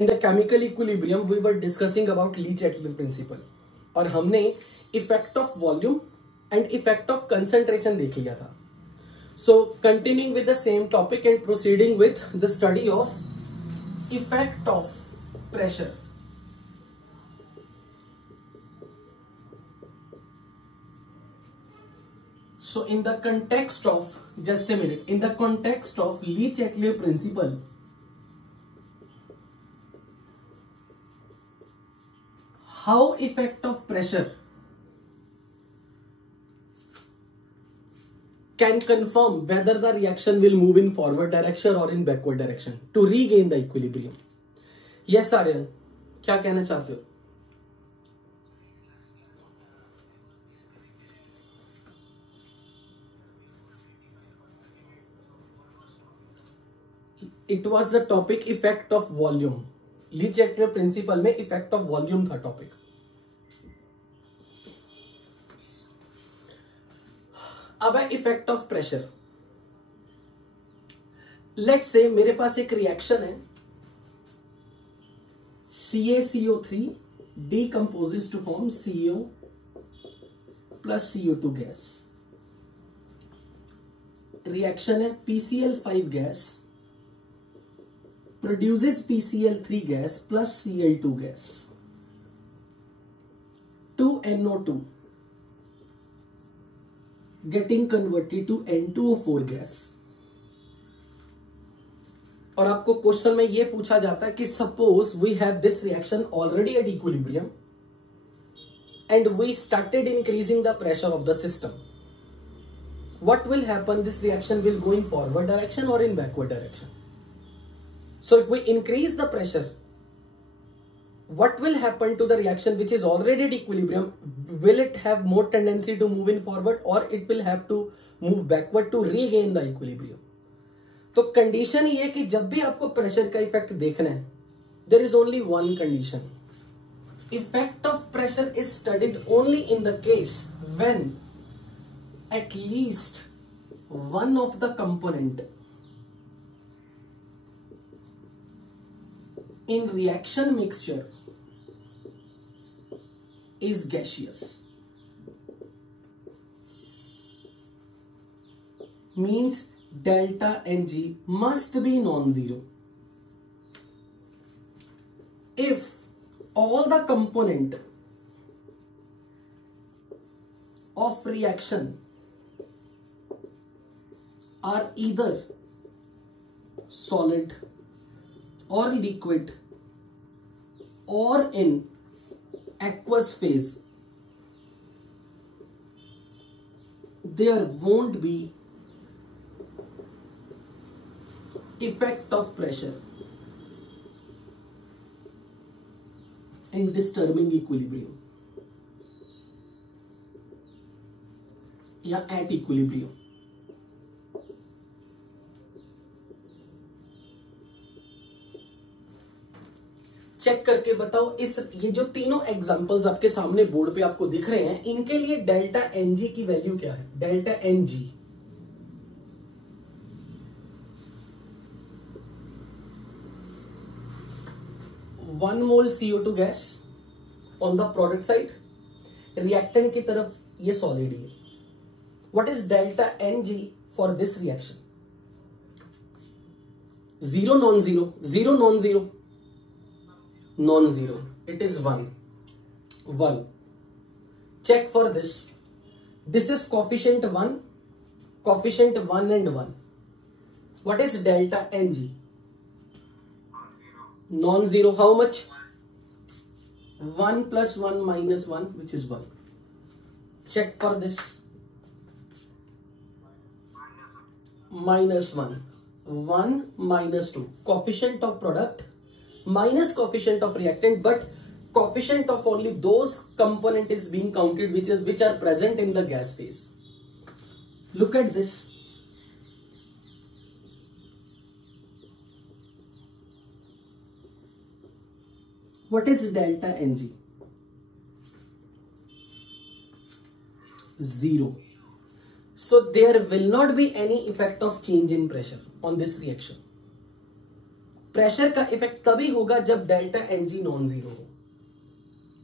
In the chemical equilibrium we were discussing about Le-Chatelet principle और हमने effect of volume and effect of concentration देख लिया था. So continuing with the same topic and proceeding with the study of effect of pressure. So in the context of, just a minute, in the context of Le-Chatelet principle, how effect of pressure can confirm whether the reaction will move in forward direction or in backward direction to regain the equilibrium. Yes Aryan, क्या कहना चाहते हो? It was the topic effect of volume. Le-Chatelet principle में effect of volume था topic. अब है effect of pressure. Let's say मेरे पास एक reaction है, CaCO3 decomposes to form CO plus CO2 gas. Reaction है PCl5 gas produces PCl3 gas plus Cl2 gas. 2NO2 getting converted to N2O4 gas. और आपको question में ये पूछा जाता है कि suppose we have this reaction already at equilibrium and we started increasing the pressure of the system. What will happen? This reaction will go in forward direction और in backward direction. So if we increase the pressure, what will happen to the reaction which is already at equilibrium? Will it have more tendency to move in forward or it will have to move backward to regain the equilibrium? तो condition ये है कि जब भी आपको pressure का effect देखना है, there is only one condition. Effect of pressure is studied only in the case when at least one of the component in reaction mixture is gaseous. Means delta Ng must be non-zero. If all the component of reaction are either solid or liquid or in aqueous phase, there won't be effect of pressure in disturbing equilibrium या at equilibrium. Check करके बताओ, इस ये जो तीनों examples आपके सामने board पे आपको दिख रहे हैं, इनके लिए डेल्टा Ng की वैल्यू क्या है? Delta Ng 1 mole CO2 gas on the product side, reactant की तरफ ये सॉलिड है. What is delta Ng for this reaction? Zero non zero, zero non zero, non-zero, it is 1. Check for this. This is coefficient 1, coefficient 1 and 1. What is delta Ng? Non-zero. How much? 1 plus 1 minus 1, which is 1. Check for this. Minus 1. 1 minus 2. Coefficient of product minus coefficient of reactant, but coefficient of only those component is being counted which are present in the gas phase. Look at this. What is delta Ng? 0. So there will not be any effect of change in pressure on this reaction. Pressure का effect तभी होगा जब delta N G non zero हो,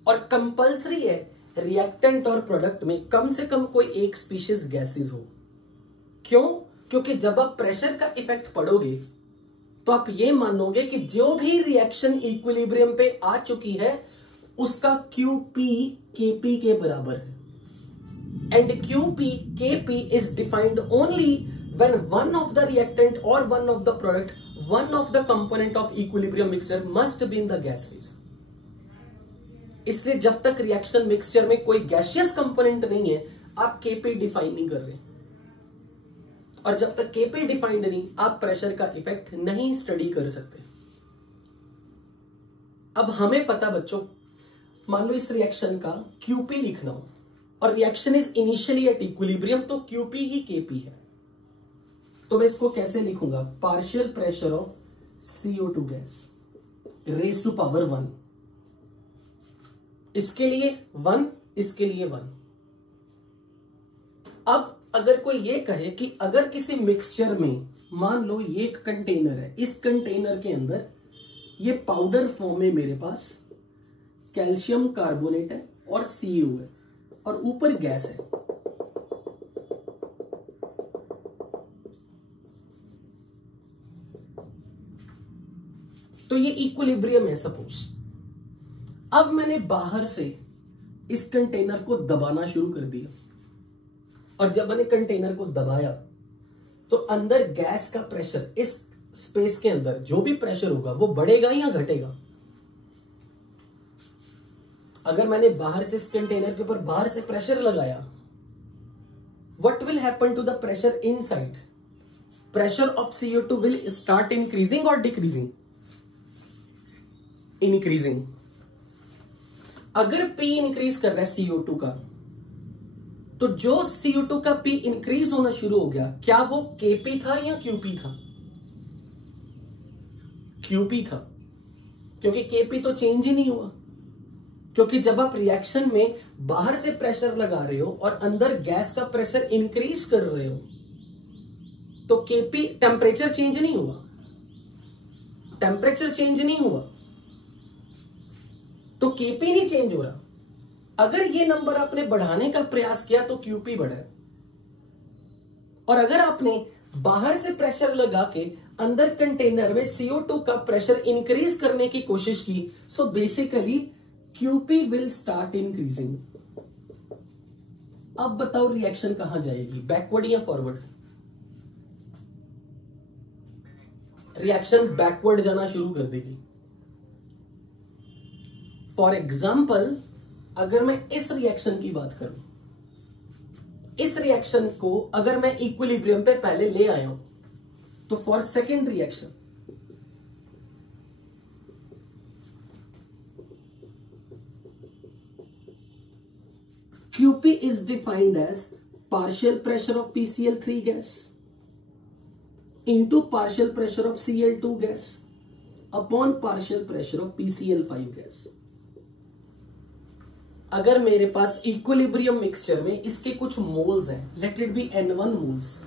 और compulsory है reactant और product में कम से कम कोई एक स्पीशीज गैसेस हो। क्यों? क्योंकि जब आप प्रेशर का इफेक्ट पढ़ोगे तो आप ये मानोगे कि जो भी रिएक्शन इक्विलिब्रियम पे आ चुकी है उसका QP KP के बराबर है, and QP KP is defined only when one of the reactant or one of the product, one of the component of equilibrium mixture must be in the gas phase. इसलिए जब तक reaction mixture में कोई gaseous component नहीं है आप Kp define नहीं कर रहे, और जब तक Kp डिफाइंड नहीं आप प्रेशर का इफेक्ट नहीं स्टडी कर सकते। अब हमें पता बच्चों, मान लो इस रिएक्शन का QP लिखना हो और reaction is initially at equilibrium, तो QP ही Kp है। तो मैं इसको कैसे लिखूंगा? Partial pressure of CO2 gas raise to power 1, इसके लिए 1, इसके लिए 1। अब अगर कोई ये कहे कि अगर किसी मिक्सचर में, मान लो ये एक कंटेनर है, इस कंटेनर के अंदर ये पाउडर फॉर्म में मेरे पास कैल्शियम कार्बोनेट है और CO है और ऊपर गैस है, तो ये इक्विलिब्रियम है सपोज। अब मैंने बाहर से इस कंटेनर को दबाना शुरू कर दिया, और जब मैंने कंटेनर को दबाया तो अंदर गैस का प्रेशर, इस स्पेस के अंदर जो भी प्रेशर होगा वो बढ़ेगा या घटेगा? अगर मैंने बाहर से इस कंटेनर के ऊपर बाहर से प्रेशर लगाया, what will happen to the pressure inside? Pressure of CO2 will start increasing और डिक्रीजिंग? इंक्रीजिंग। अगर P इंक्रीज कर रहा है CO2 का, तो जो CO2 का P इंक्रीज होना शुरू हो गया, क्या वो Kp था या QP था? QP था, क्योंकि Kp तो चेंज ही नहीं हुआ। क्योंकि जब आप रिएक्शन में बाहर से प्रेशर लगा रहे हो और अंदर गैस का प्रेशर इंक्रीज कर रहे हो, तो Kp, टेम्परेचर चेंज नहीं हुआ, टेम्परेचर चेंज नहीं हुआ, तो Kp नहीं चेंज हो रहा। अगर ये नंबर आपने बढ़ाने का प्रयास किया तो QP बढ़ा, और अगर आपने बाहर से प्रेशर लगा के अंदर कंटेनर में CO2 का प्रेशर इंक्रीज करने की कोशिश की, so basically QP will start increasing. अब बताओ रिएक्शन कहां जाएगी, बैकवर्ड या फॉरवर्ड? रिएक्शन बैकवर्ड जाना शुरू कर देगी। फॉर एग्जाम्पल, अगर मैं इस रिएक्शन की बात करूं, इस रिएक्शन को अगर मैं इक्विलिब्रियम पे पहले ले आया हूं, तो for second reaction QP is defined as partial pressure of PCl3 gas into partial pressure of Cl2 gas upon partial pressure of PCl5 gas। अगर मेरे पास इक्विलिब्रियम मिक्सचर में इसके कुछ मोल्स हैं, let it be N1 moles,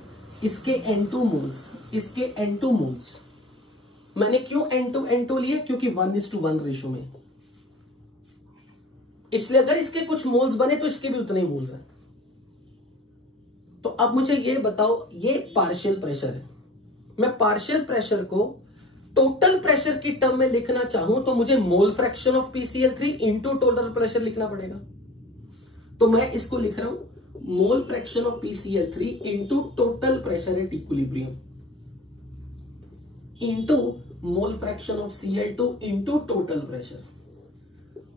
इसके N2 moles, इसके N2 moles. मैंने क्यों N2 लिए? क्योंकि 1:1 रेशो में, इसलिए अगर इसके कुछ मोल्स बने तो इसके भी उतने ही मोल्स हैं। तो अब मुझे ये बताओ, ये पार्शियल प्रेशर है, मैं पार्शियल प्रेशर को टोटल प्रेशर की टर्म में लिखना चाहूं तो मुझे मोल fraction of PCl3 into total pressure लिखना पड़ेगा। तो मैं इसको लिख रहा हूं मोल fraction of PCl3 into total pressure at equilibrium into mole fraction of Cl2 into total pressure,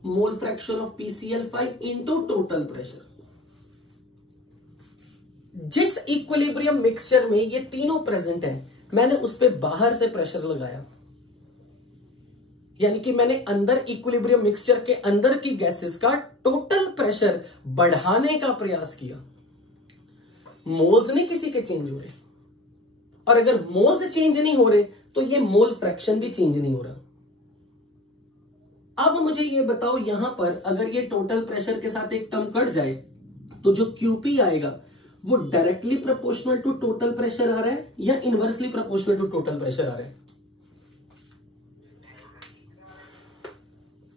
mole fraction of PCl5 into total pressure. जिस इक्विलिब्रियम मिक्सचर में ये तीनों प्रेजेंट है, मैंने उस पर बाहर से प्रेशर लगाया, यानी कि मैंने अंदर इक्विलिब्रियम मिक्सचर के अंदर की गैसेस का टोटल प्रेशर बढ़ाने का प्रयास किया। मोल्स नहीं किसी के चेंज हो रहे, और अगर मोल्स चेंज नहीं हो रहे तो ये मोल फ्रैक्शन भी चेंज नहीं हो रहा। अब मुझे ये बताओ, यहां पर अगर ये टोटल प्रेशर के साथ एक टर्म कट जाए तो जो QP आएगा वो directly proportional to total pressure आ रहा है या inversely proportional to total pressure आ रहा है?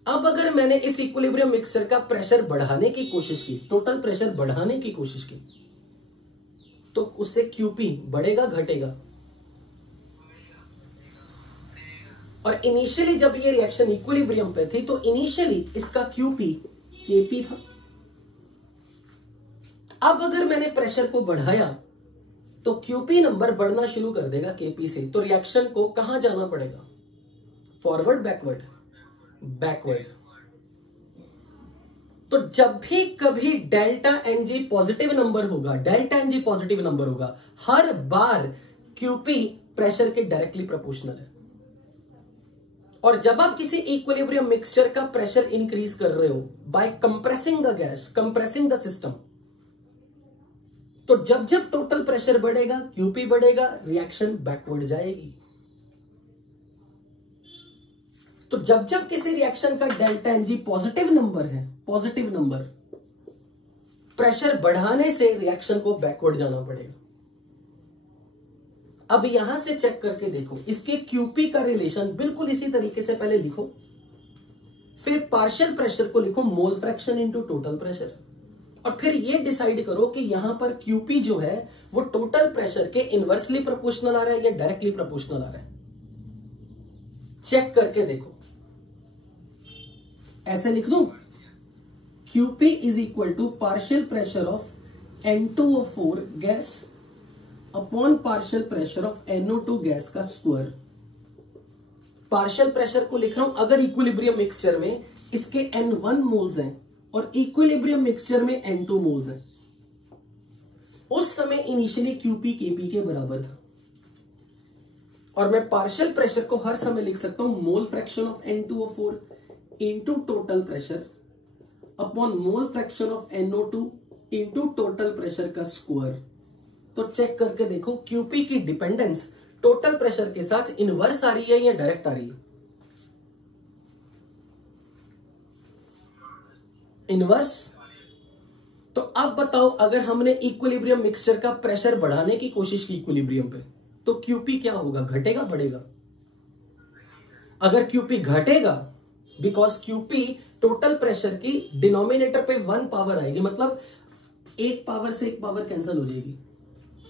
अब अगर मैंने इस इक्विलिब्रियम मिक्सचर का प्रेशर बढ़ाने की कोशिश की, टोटल प्रेशर बढ़ाने की कोशिश की, तो उससे क्यूपी बढ़ेगा घटेगा? और इनिशियली जब ये रिएक्शन इक्विलिब्रियम पे थी तो इनिशियली इसका क्यूपी केपी था। अब अगर मैंने प्रेशर को बढ़ाया तो क्यूपी नंबर बढ़ना शुरू कर देगा केपी से। तो रिएक्शन को कहां जाना पड़ेगा? Forward, backward? बैकवर्ड। तो जब भी कभी डेल्टा एनजी पॉजिटिव नंबर होगा, डेल्टा एनजी पॉजिटिव नंबर होगा, हर बार क्यूपी प्रेशर के डायरेक्टली प्रोपोर्शनल है। और जब आप किसी इक्विलिब्रियम मिक्सचर का प्रेशर इंक्रीज कर रहे हो by compressing the gas, compressing the system, तो जब जब टोटल प्रेशर बढ़ेगा क्यूपी बढ़ेगा, रिएक्शन बैकवर्ड जाएगी। तो जब जब किसी रिएक्शन का डेल्टा एनजी पॉजिटिव नंबर है, पॉजिटिव नंबर, प्रेशर बढ़ाने से रिएक्शन को बैकवर्ड जाना पड़ेगा। अब यहां से चेक करके देखो, इसके क्यूपी का रिलेशन बिल्कुल इसी तरीके से पहले लिखो, फिर पार्शियल प्रेशर को लिखो मोल फ्रैक्शन इनटू टोटल प्रेशर, और फिर ये डिसाइड करो कि यहां पर क्यूपी जो है वो टोटल प्रेशर के इनवर्सली प्रोपोर्शनल आ रहा है या डायरेक्टली प्रोपोर्शनल आ रहा है। चेक करके देखो, ऐसे लिख दूं, QP is equal to partial pressure of N2O4 gas upon partial pressure of NO2 gas का स्क्वायर। पार्शियल प्रेशर को लिख रहा हूं, अगर इक्विलिब्रियम मिक्सचर में इसके N1 मोल्स हैं और इक्विलिब्रियम मिक्सचर में N2 मोल्स हैं, उस समय इनिशियली क्यूपी केपी के बराबर था। और मैं पार्शियल प्रेशर को हर समय लिख सकता हूं मोल fraction of N2O4 into total pressure upon mole fraction of NO2 into total pressure का स्क्वायर। तो चेक करके देखो क्यूपी की डिपेंडेंस टोटल प्रेशर के साथ इनवर्स आ रही है या डायरेक्ट आ रही है? इनवर्स। तो अब बताओ, अगर हमने इक्विलिब्रियम मिक्सचर का प्रेशर बढ़ाने की कोशिश की इक्विलिब्रियम पे, तो क्यूपी क्या होगा? घटेगा बढ़ेगा? अगर क्यूपी घटेगा, बिकॉज क्यूपी टोटल प्रेशर की डिनोमिनेटर पे 1 पावर आएगी, मतलब एक पावर से एक पावर कैंसिल हो जाएगी,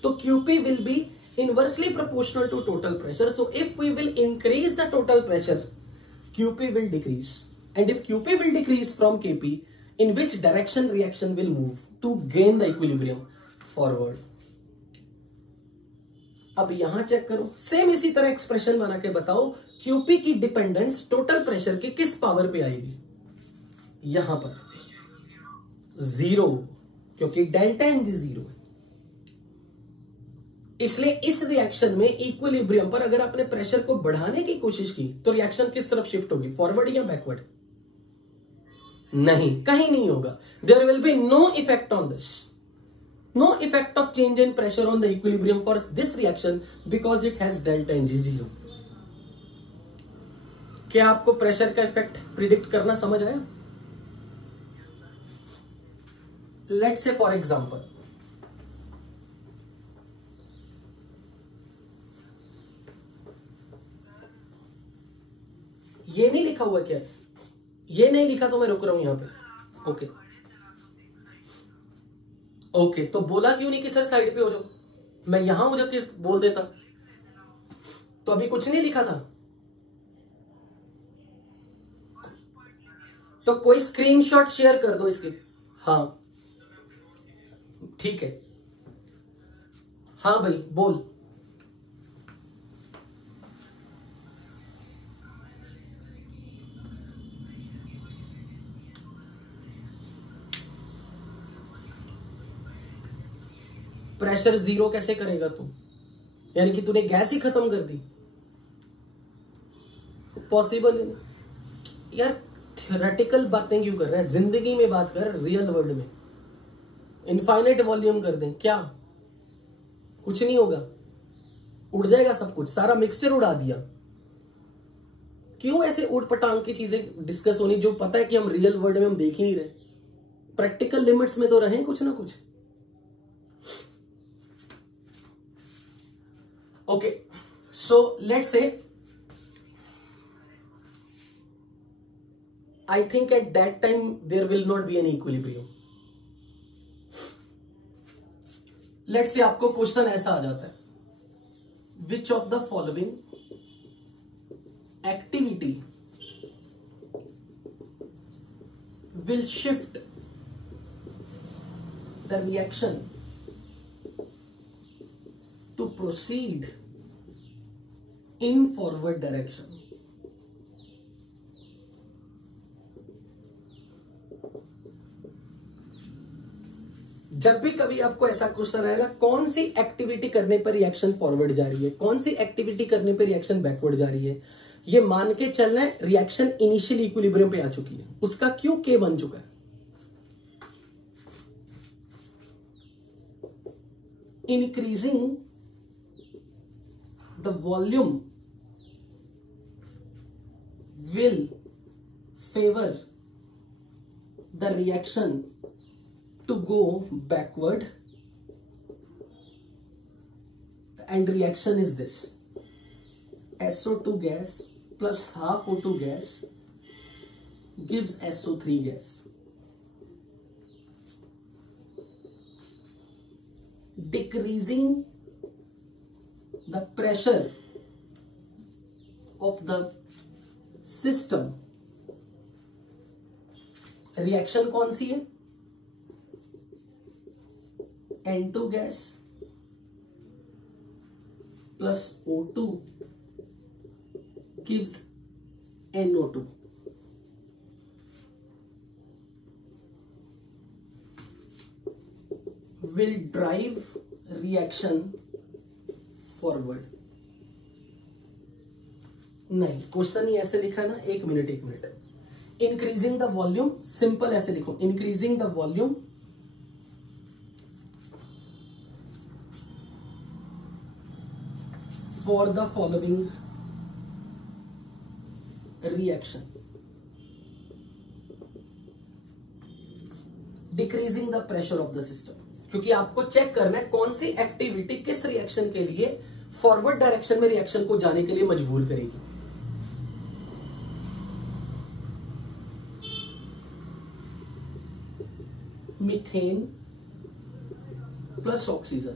तो QP will be inversely proportional to total pressure. So if we will increase the total pressure, QP will decrease, and if QP will decrease from KP, in which direction reaction will move to gain the equilibrium? Forward. अब यहां check करो, same इसी तरह expression बना के बताओ QP की dependence total pressure की किस पावर पे आएगी? यहां पर 0, क्योंकि डेल्टा एनजी 0 है। इसलिए इस रिएक्शन में इक्विलिब्रियम पर अगर आपने प्रेशर को बढ़ाने की कोशिश की तो रिएक्शन किस तरफ शिफ्ट होगी? फॉरवर्ड या बैकवर्ड? नहीं, कहीं नहीं होगा। There will be no effect on this, no effect of change in pressure on the equilibrium for this reaction because it has delta ng 0। क्या आपको प्रेशर का इफेक्ट प्रिडिक्ट करना समझ आया? लेट्स से फॉर एग्जांपल, ये नहीं लिखा हुआ क्या? ये नहीं लिखा तो मैं रुक रहा हूं यहां पे। ओके ओके, तो बोला क्यों नहीं कि सर साइड पे हो जाओ? मैं यहां हो जाके बोल देता तो अभी कुछ नहीं लिखा था। तो कोई स्क्रीनशॉट शेयर कर दो इसके। हाँ ठीक है, हाँ भाई बोल। प्रेशर 0 कैसे करेगा तू? यानी कि तूने गैस ही खत्म कर दी? पॉसिबल नहीं यार। थ्योरेटिकल बातें क्यों कर रहे हैं? जिंदगी में बात कर, रियल वर्ल्ड में। इनफाइनाइट वॉल्यूम कर दें क्या? कुछ नहीं होगा, उड़ जाएगा सब कुछ, सारा मिक्सचर उड़ा दिया। क्यों ऐसे उड़ पटांग की चीजें डिस्कस होनी जो पता है कि हम रियल वर्ल्ड में हम देख ही नहीं रहे? प्रैक्टिकल लिमिट्स में तो रहें कुछ ना कुछ। Okay, so let's say I think at that time there will not be any equilibrium. Let's say आपको क्वेश्चन ऐसा आ जाता है, which of the following activity will shift the reaction to proceed in forward direction. जब भी कभी आपको ऐसा question आएगा, कौन सी एक्टिविटी करने पर रिएक्शन फॉरवर्ड जा रही है, कौन सी एक्टिविटी करने पर रिएक्शन बैकवर्ड जा रही है, ये मान के चलना है रिएक्शन इनिशियल इक्विलिब्रियम पे आ चुकी है, उसका क्यू के बन चुका है. Increasing the volume will favor the reaction to go backward, and reaction is this: SO2 gas plus half O2 gas gives SO3 gas. Decreasing the pressure of the system, reaction कौन सी है? N2 gas plus O2 gives NO2. Will drive reaction forward. नहीं, question ही ऐसे लिखा है ना, एक minute. Increasing the volume, simple ऐसे लिखो, increasing the volume for the following reaction, decreasing the pressure of the system. क्योंकि आपको चेक करना है कौन सी एक्टिविटी किस रिएक्शन के लिए फॉरवर्ड डायरेक्शन में रिएक्शन को जाने के लिए मजबूर करेगी. Methane plus oxygen,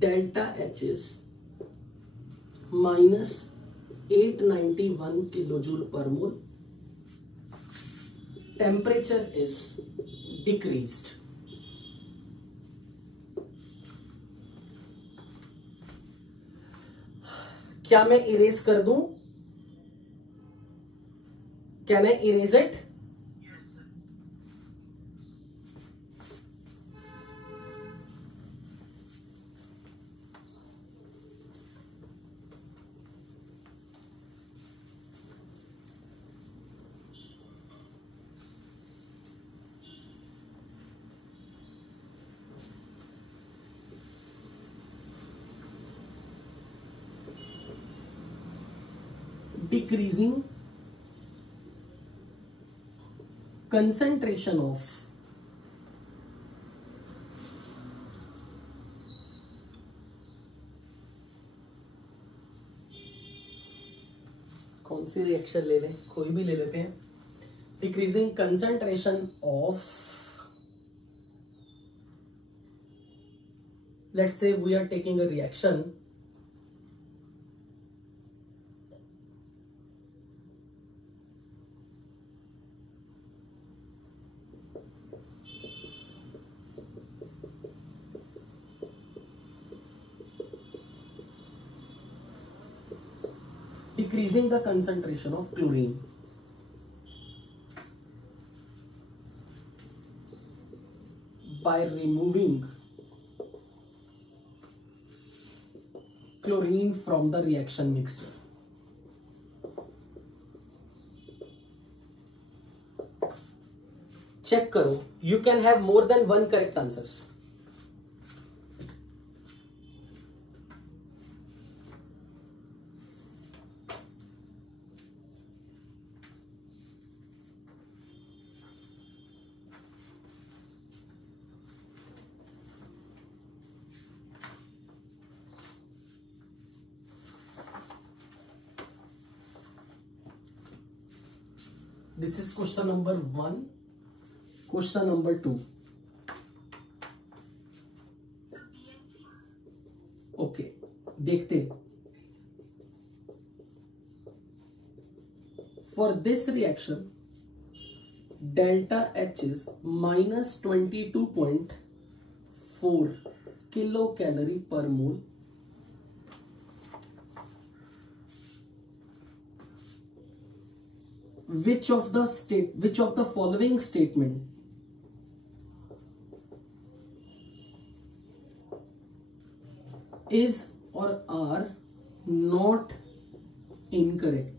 delta HS minus 891 kilojoule पर मोल. Temperature is decreased. क्या मैं इरेज कर दूं? Can I erase it? Decreasing concentration of कौन सी रिएक्शन ले लें, कोई भी ले लेते हैं. Decreasing concentration of, let's say we are taking a reaction decreasing the concentration of chlorine. By removing chlorine from the reaction mixture. Check करो, you can have more than one correct answers. This is question number 1. Question number 2. Okay, देखते. For this reaction delta H is -22.4 kilo calorie per mole. Which of the following statement is or are not incorrect?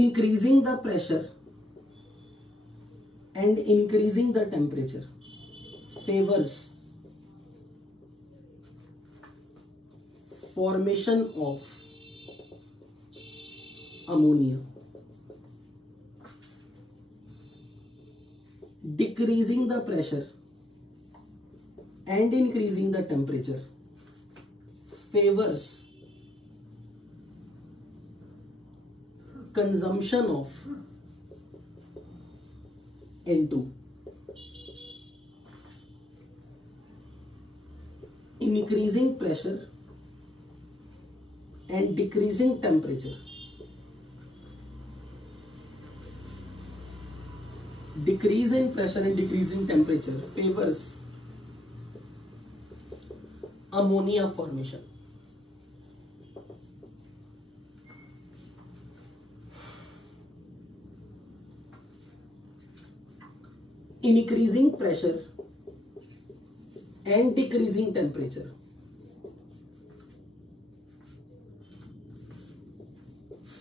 Increasing the pressure and increasing the temperature favors formation of ammonia. Decreasing the pressure and increasing the temperature favors consumption of N2. Increasing pressure and decreasing temperature decrease in pressure and decreasing temperature favors ammonia formation. Increasing pressure and decreasing temperature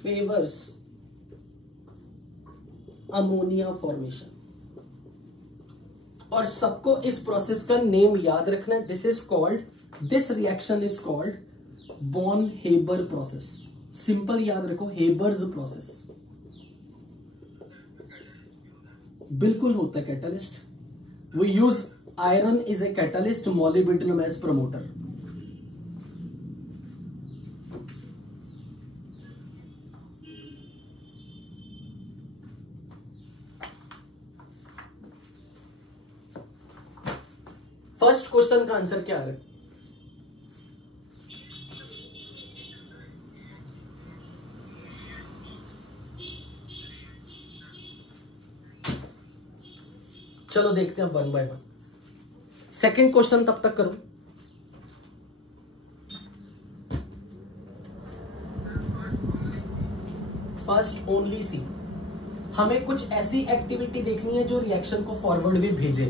favors ammonia formation. और सबको इस process का name याद रखना है. This reaction is called Born Haber process. Simple याद रखो, Haber's process. बिल्कुल होता है catalyst. We use iron is a catalyst, molybdenum as promoter. First question का आंसर क्या है? चलो देखते हैं 1 by 1. सेकेंड क्वेश्चन तब तक करो. फर्स्ट ओनली सी. हमें कुछ ऐसी एक्टिविटी देखनी है जो रिएक्शन को फॉरवर्ड भी भेजे.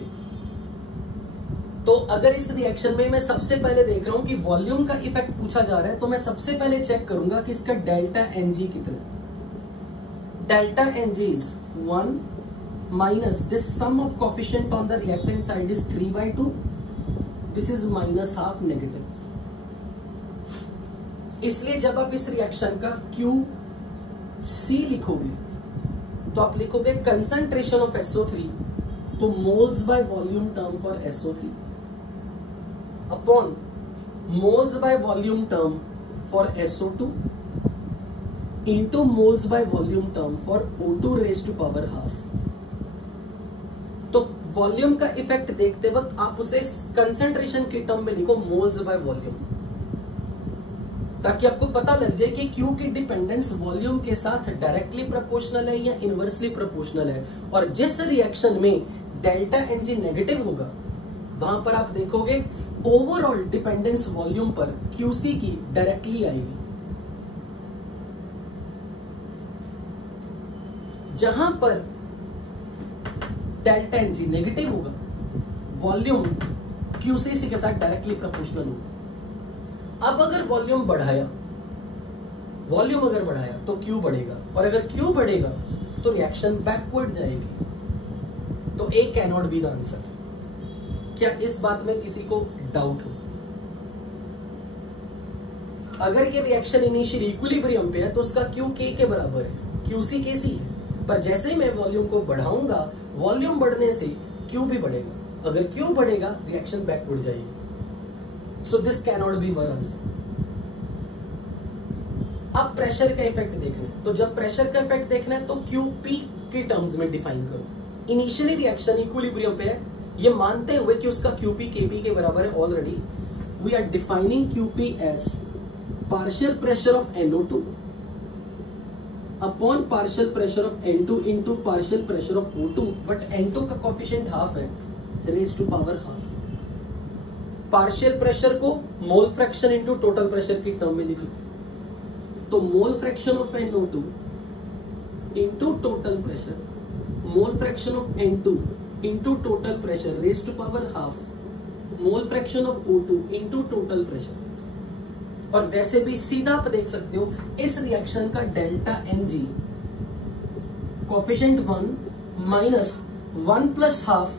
तो अगर इस रिएक्शन में मैं सबसे पहले देख रहा हूं कि वॉल्यूम का इफेक्ट पूछा जा रहा है, तो मैं सबसे पहले चेक करूंगा कि इसका डेल्टा Ng कितना. Delta Ng is 1 minus this sum of coefficient on the reactant side is 3/2. This is -half negative. इसलिए जब आप इस रिएक्शन का QC लिखोगे तो आप लिखोगे कंसंट्रेशन ऑफ SO3 तो moles by volume term for SO3 upon moles by volume term for SO2 into moles by volume term for O2 raised to power half. तो वॉल्यूम का इफेक्ट देखते वक्त आप उसे कंसंट्रेशन की टर्म में लिखो, मोल्स बाय वॉल्यूम, ताकि आपको पता लग जाए कि Q की डिपेंडेंस वॉल्यूम के साथ डायरेक्टली प्रोपोर्शनल है या इनवर्सली प्रोपोर्शनल है. और जिस रिएक्शन में डेल्टा Ng नेगेटिव होगा वहां पर आप देखोगे ओवरऑल डिपेंडेंस वॉल्यूम पर QC की डायरेक्टली आएगी. जहां पर डेल्टा Ng नेगेटिव होगा वॉल्यूम QC के साथ डायरेक्टली प्रोपोर्शनल होगा. अब अगर वॉल्यूम बढ़ाया तो Q बढ़ेगा, और अगर Q बढ़ेगा तो रिएक्शन बैकवर्ड जाएगी. तो A cannot be the answer. क्या इस बात में किसी को डाउट हो? अगर ये रिएक्शन इनिशियल इक्विलिब्रियम पे है तो उसका Q K के बराबर है, QC KC है. पर जैसे ही मैं वॉल्यूम को बढ़ाऊंगा, वॉल्यूम बढ़ने से Q भी बढ़ेगा. अगर Q बढ़ेगा रिएक्शन बैकवर्ड जाएगी. सो this can not B were answer. अब प्रेशर का इफेक्ट देखना है, तो जब प्रेशर का इफेक्ट देखना है तो क्यूपी के टर्म्स में डिफाइन करो। इनिशियली रिएक्शन इक्विलिब्रियम पे है, ये मानते हुए कि उसका क्यूपी केपी के बराबर है already, we are defining QP as partial pressure of NO2 upon partial pressure of N2 into partial pressure of O2, but N2 का कोफिशिएंट हाफ है, raise to power half. Partial pressure को mole fraction into total pressure की term में लिख लो, तो mole fraction of NO2 into total pressure, mole fraction of N2 into total pressure raise to power half, mole fraction of O2 into total pressure. और वैसे भी सीधा आप देख सकते हो इस रिएक्शन का delta Ng coefficient 1 minus 1 plus half,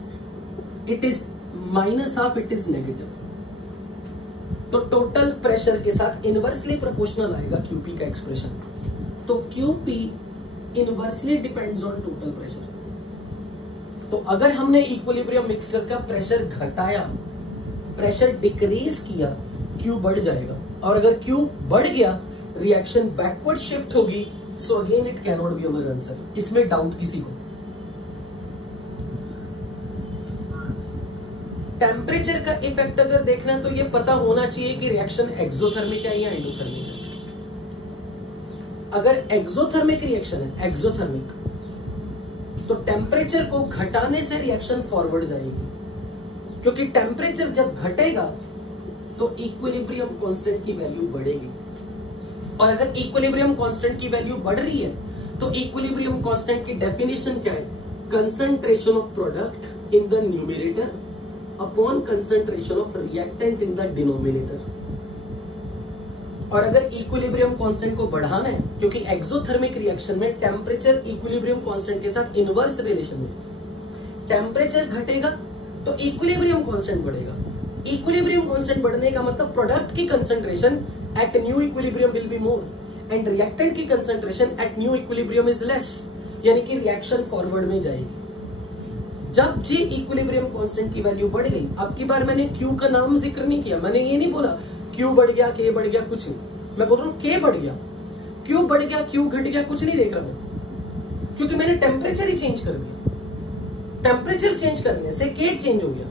it is minus half, it is negative. तो टोटल प्रेशर के साथ इनवर्सली प्रोपोर्शनल आएगा क्यूपी का एक्सप्रेशन। तो QP inversely depends on total pressure. तो अगर हमने इक्विलिब्रियम मिक्सचर का प्रेशर घटाया, प्रेशर डिक्रीज किया, क्यू बढ़ जाएगा, और अगर क्यू बढ़ गया रिएक्शन बैकवर्ड शिफ्ट होगी। So again it can not be our answer. इसमें डाउट किसी को? टेम्परेचर का इफेक्ट अगर देखना है तो ये पता होना चाहिए कि रिएक्शन एक्सोथर्मिक है या एंडोथर्मिक है। अगर एक्सोथर्मिक रिएक्शन है, एक्सोथर्मिक, तो टेम्परेचर को घटाने से रिएक्शन फॉरवर्ड जाएगी, क्योंकि टेम्परेचर जब घटेगा तो इक्विलिब्रियम कांस्टेंट की वैल्यू बढ़ेगी। और अगर इक्विलिब्रियम कांस्टेंट की वैल्यू बढ़ रही है तो इक्विलिब्रियम कांस्टेंट की डेफिनेशन क्या है? Concentration of product in the numerator upon concentration of reactant in the denominator. और अगर इक्विलिब्रियम कांस्टेंट को बढ़ाना है, क्योंकि एक्सोथर्मिक रिएक्शन में टेम्परेचर इक्विलिब्रियम कांस्टेंट के साथ इनवर्स रिलेशन में, टेम्परेचर घटेगा तो इक्विलिब्रियम कांस्टेंट बढ़ेगा। इक्विलिब्रियम कांस्टेंट बढ़ने का मतलब प्रोडक्ट की concentration at new equilibrium will be more and reactant की concentration at new equilibrium is less, यानी कि रिएक्शन फॉरवर्ड में जाएगी। जब जी इक्विलिब्रियम कांस्टेंट की वैल्यू बढ़ गई, अब की बार मैंने क्यू का नाम जिक्र नहीं किया, मैंने ये नहीं बोला क्यू बढ़ गया, के बढ़ गया, कुछ नहीं, मैं बोल रहा हूं के बढ़ गया, क्यू बढ़ गया, क्यू घट गया, कुछ नहीं देख रहा मैं, क्योंकि मैंने टेम्परेचर ही चेंज कर दिया। टेम्परेचर चेंज करने से के चेंज हो गया,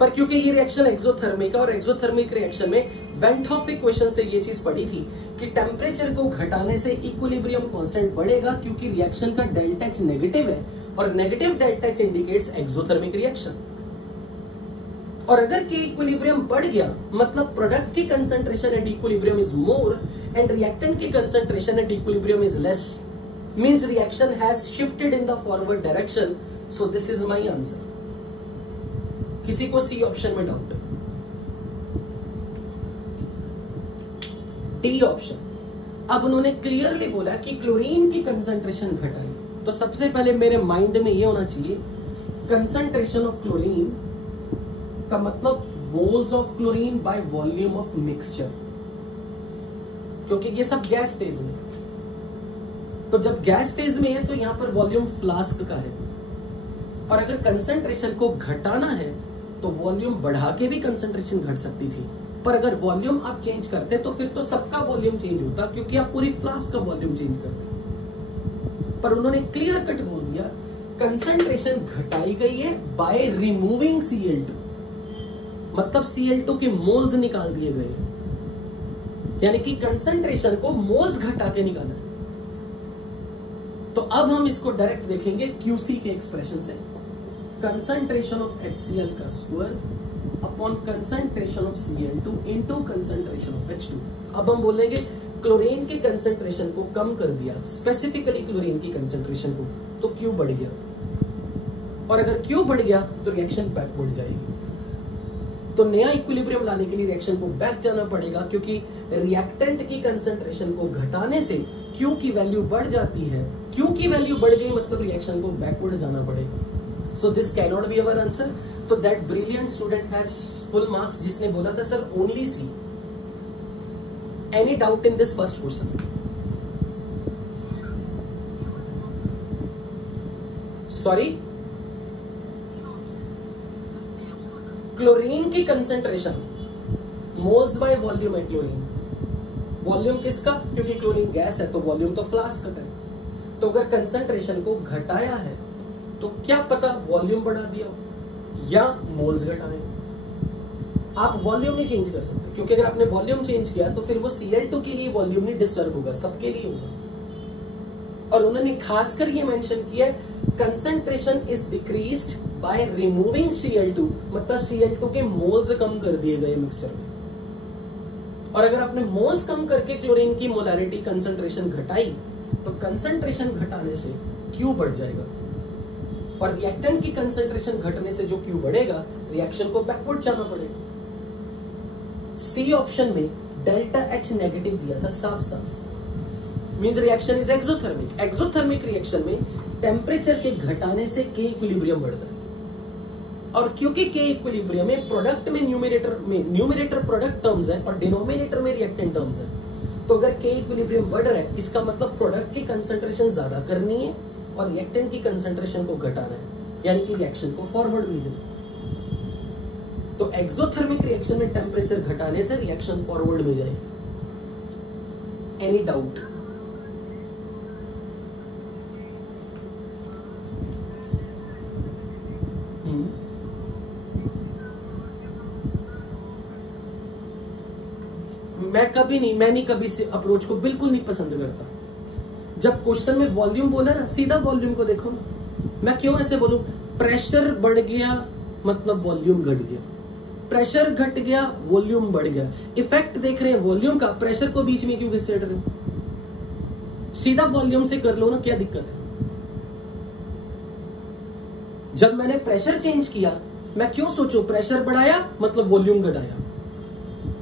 पर क्योंकि ये रिएक्शन एक्सोथर्मिक है और एक्सोथर्मिक रिएक्शन में वेंट हॉफ इक्वेशन से ये चीज पढ़ी थी कि टेम्परेचर को घटाने से इक्विलिब्रियम कांस्टेंट बढ़ेगा, क्योंकि रिएक्शन का डेल्टा एच नेगेटिव है और negative delta H indicates exothermic reaction. और अगर के इक्विलिब्रियम बढ़ गया मतलब प्रोडक्ट की concentration at equilibrium is more and reactant की concentration at equilibrium is less, means reaction has shifted in the forward direction. So this is my answer. किसी को C option में डाउट? D option. अब उन्होंने clearly बोला कि chlorine की concentration घटाई, तो सबसे पहले मेरे माइंड में यह होना चाहिए कंसंट्रेशन ऑफ क्लोरीन का मतलब moles of chlorine by volume of mixture, क्योंकि ये सब गैस फेज में, तो जब गैस फेज में है तो यहां पर वॉल्यूम फ्लास्क का है, और अगर कंसंट्रेशन को घटाना है तो वॉल्यूम बढ़ा के भी कंसंट्रेशन घट सकती थी, पर अगर वॉल्यूम आप चेंज करते तो फिर तो सबका वॉल्यूम चेंज होता, क्योंकि आप पूरी फ्लास्क का वॉल्यूम चेंज करते। पर उन्होंने क्लियर कट बोल दिया कंसंट्रेशन घटाई गई है बाय रिमूविंग Cl2, मतलब Cl2 के मोल्स निकाल दिए गए हैं, यानी कि कंसंट्रेशन को मोल्स घटा के निकाला है। तो अब हम इसको डायरेक्ट देखेंगे QC के एक्सप्रेशन से, कंसंट्रेशन ऑफ HCl का square upon concentration of Cl2 into concentration of H2। अब हम बोलेंगे क्लोरीन के कंसंट्रेशन को कम कर दिया, स्पेसिफिकली क्लोरीन की कंसंट्रेशन को, तो Q बढ़ गया, और अगर Q बढ़ गया तो रिएक्शन बैकवर्ड जाएगी। तो नया इक्विलिब्रियम लाने के लिए रिएक्शन को बैक जाना पड़ेगा, क्योंकि रिएक्टेंट की कंसंट्रेशन को घटाने से Q की वैल्यू बढ़ जाती है। Q की वैल्यू बढ़ गई मतलब रिएक्शन को बैकवर्ड जाना पड़ेगा। So this can not be our answer. तो that brilliant student has full marks जिसने बोला था sir only C. Any doubt in this first question? Sorry, chlorine की कंसंट्रेशन मोल्स बाय वॉल्यूम है क्लोरीन। वॉल्यूम किसका? क्योंकि क्लोरीन गैस है तो वॉल्यूम तो फ्लास्क का है। तो अगर कंसंट्रेशन को घटाया है तो क्या पता वॉल्यूम बढ़ा दिया या मोल्स घटाए। आप वॉल्यूम नहीं चेंज कर सकते, क्योंकि अगर आपने वॉल्यूम चेंज किया तो फिर वो Cl2 के लिए वॉल्यूम नहीं डिस्टर्ब होगा, सबके लिए होगा। और उन्होंने खासकर ये मेंशन किया है concentration is decreased by removing Cl2, मतलब Cl2 के मोल्स कम कर दिए गए मिक्सचर में। और अगर आपने मोल्स कम करके क्लोरीन की मोलैरिटी कंसंट्रेशन घटाई तो कंसंट्रेशन घटाने से Q बढ़ जाएगा, और रिएक्टेंट की कंसंट्रेशन घटने से जो Q बढ़ेगा रिएक्शन को बैकवर्ड जाना पड़ेगा। सी ऑप्शन में डेल्टा H नेगेटिव दिया था साफ साफ, means reaction is exothermic. Exothermic reaction में टेम्परेचर के घटाने से K इक्विलिब्रियम बढ़ता है, और क्योंकि K इक्विलिब्रियम में प्रोडक्ट में न्यूमरेटर प्रोडक्ट टर्म्स है और डिनोमिनेटर में रिएक्टेंट टर्म्स है, तो अगर K इक्विलिब्रियम बढ़ रहा है इसका मतलब प्रोडक्ट की कंसंट्रेशन ज्यादा करनी है और रिएक्टेंट की कंसंट्रेशन को घटाना है, यानी कि रिएक्शन को फॉरवर्ड भेजना। तो एक्सोथर्मिक रिएक्शन में टेम्परेचर घटाने से रिएक्शन फॉरवर्ड में जाएगी। Any doubt? मैं कभी इस अप्रोच को बिल्कुल नहीं पसंद करता। जब क्वेश्चन में वॉल्यूम बोला ना, सीधा वॉल्यूम को देखो ना। मैं क्यों ऐसे बोलूं? प्रेशर बढ़ गया मतलब वॉल्यूम घट गया, प्रेशर घट गया वॉल्यूम बढ़ गया। इफेक्ट देख रहे हैं वॉल्यूम का, प्रेशर को बीच में क्यों घसीट रहे हो? सीधा वॉल्यूम से कर लो ना, क्या दिक्कत है? जब मैंने प्रेशर चेंज किया मैं क्यों सोचूं प्रेशर बढ़ाया मतलब वॉल्यूम घटाया?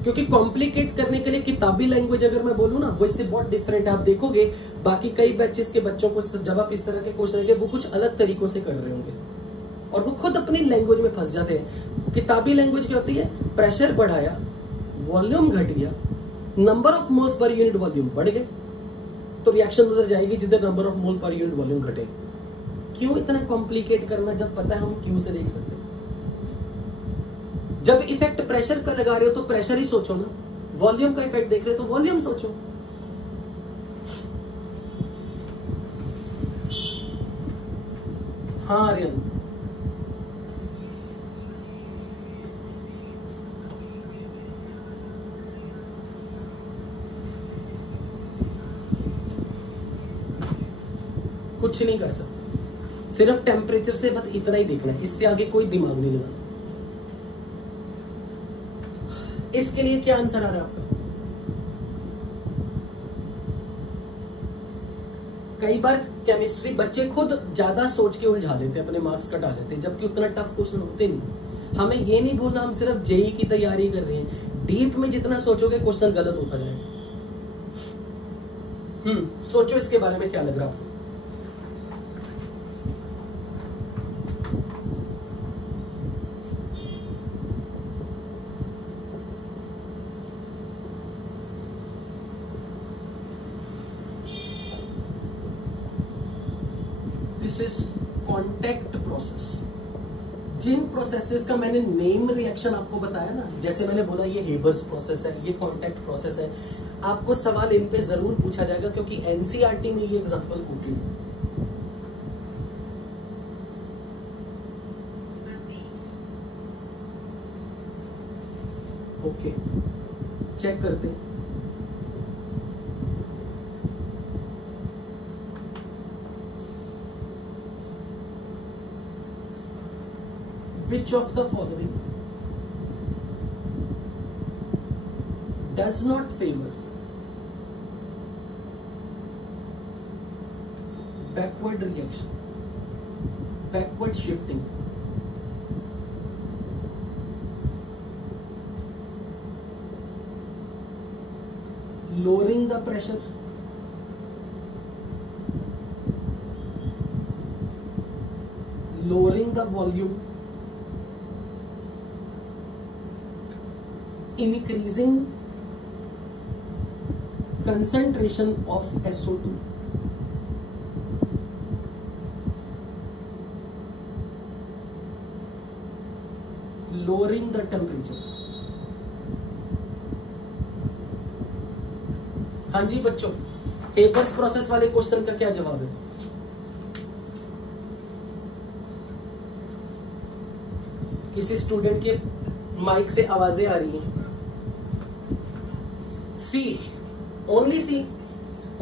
क्योंकि कॉम्प्लिकेट करने के लिए किताबी लैंग्वेज अगर मैं बोलूं ना वो इससे बहुत डिफरेंट है। आप देखोगे बाकी कई बैचेस के बच्चों को जब आप इस तरह के क्वेश्चन लेंगे वो कुछ अलग तरीकों से कर रहे होंगे और वो खुद अपनी लैंग्वेज में फंस जाते हैं। किताबी लैंग्वेज क्या होती है? प्रेशर बढ़ाया वॉल्यूम घट गया, number of moles per unit volume बढ़ गए, तो रिएक्शन उधर जाएगी जिधर number of mole per unit volume घटे। क्यों इतना कॉम्प्लिकेट करना जब पता है हम क्यों से देख सकते हैं। जब इफेक्ट प्रेशर का लगा रहे हो तो प्रेशर ही सोचो ना, वॉल्यूम का इफेक्ट देख रहे हो तो वॉल्यूम सोचो। हाँ आर्यन, कुछ नहीं कर सकते, सिर्फ टेम्परेचर से बस इतना ही देखना है, इससे आगे कोई दिमाग नहीं लगाना। इसके लिए क्या आंसर आ रहा है आपका? कई बार केमिस्ट्री बच्चे खुद ज्यादा सोच के उलझा लेते हैं, अपने मार्क्स कटा लेते हैं, जबकि उतना टफ क्वेश्चन होते नहीं। हमें ये नहीं बोलना हम सिर्फ जेई की तैयारी कर रहे हैं। डीप में जितना सोचोगे क्वेश्चन गलत होता जाएगा। सोचो इसके बारे में क्या लग रहा है? This is contact process. जिन प्रोसेसेस का मैंने नेम रिएक्शन आपको बताया ना, जैसे मैंने बोला ये हेबर्स प्रोसेस है, ये कॉन्टैक्ट प्रोसेस है, आपको सवाल इन पे जरूर पूछा जाएगा क्योंकि एनसीईआरटी में ये एग्जांपल कोटेड है। ओके, चेक करते हैं। Which of the following does not favor backward reaction, backward shifting? Lowering the pressure, lowering the volume, increasing concentration of SO2, lowering the temperature. हाँ जी बच्चों, हेबर्स प्रोसेस वाले question का क्या जवाब है? किसी स्टूडेंट के माइक से आवाजें आ रही हैं। सी, ओनली सी,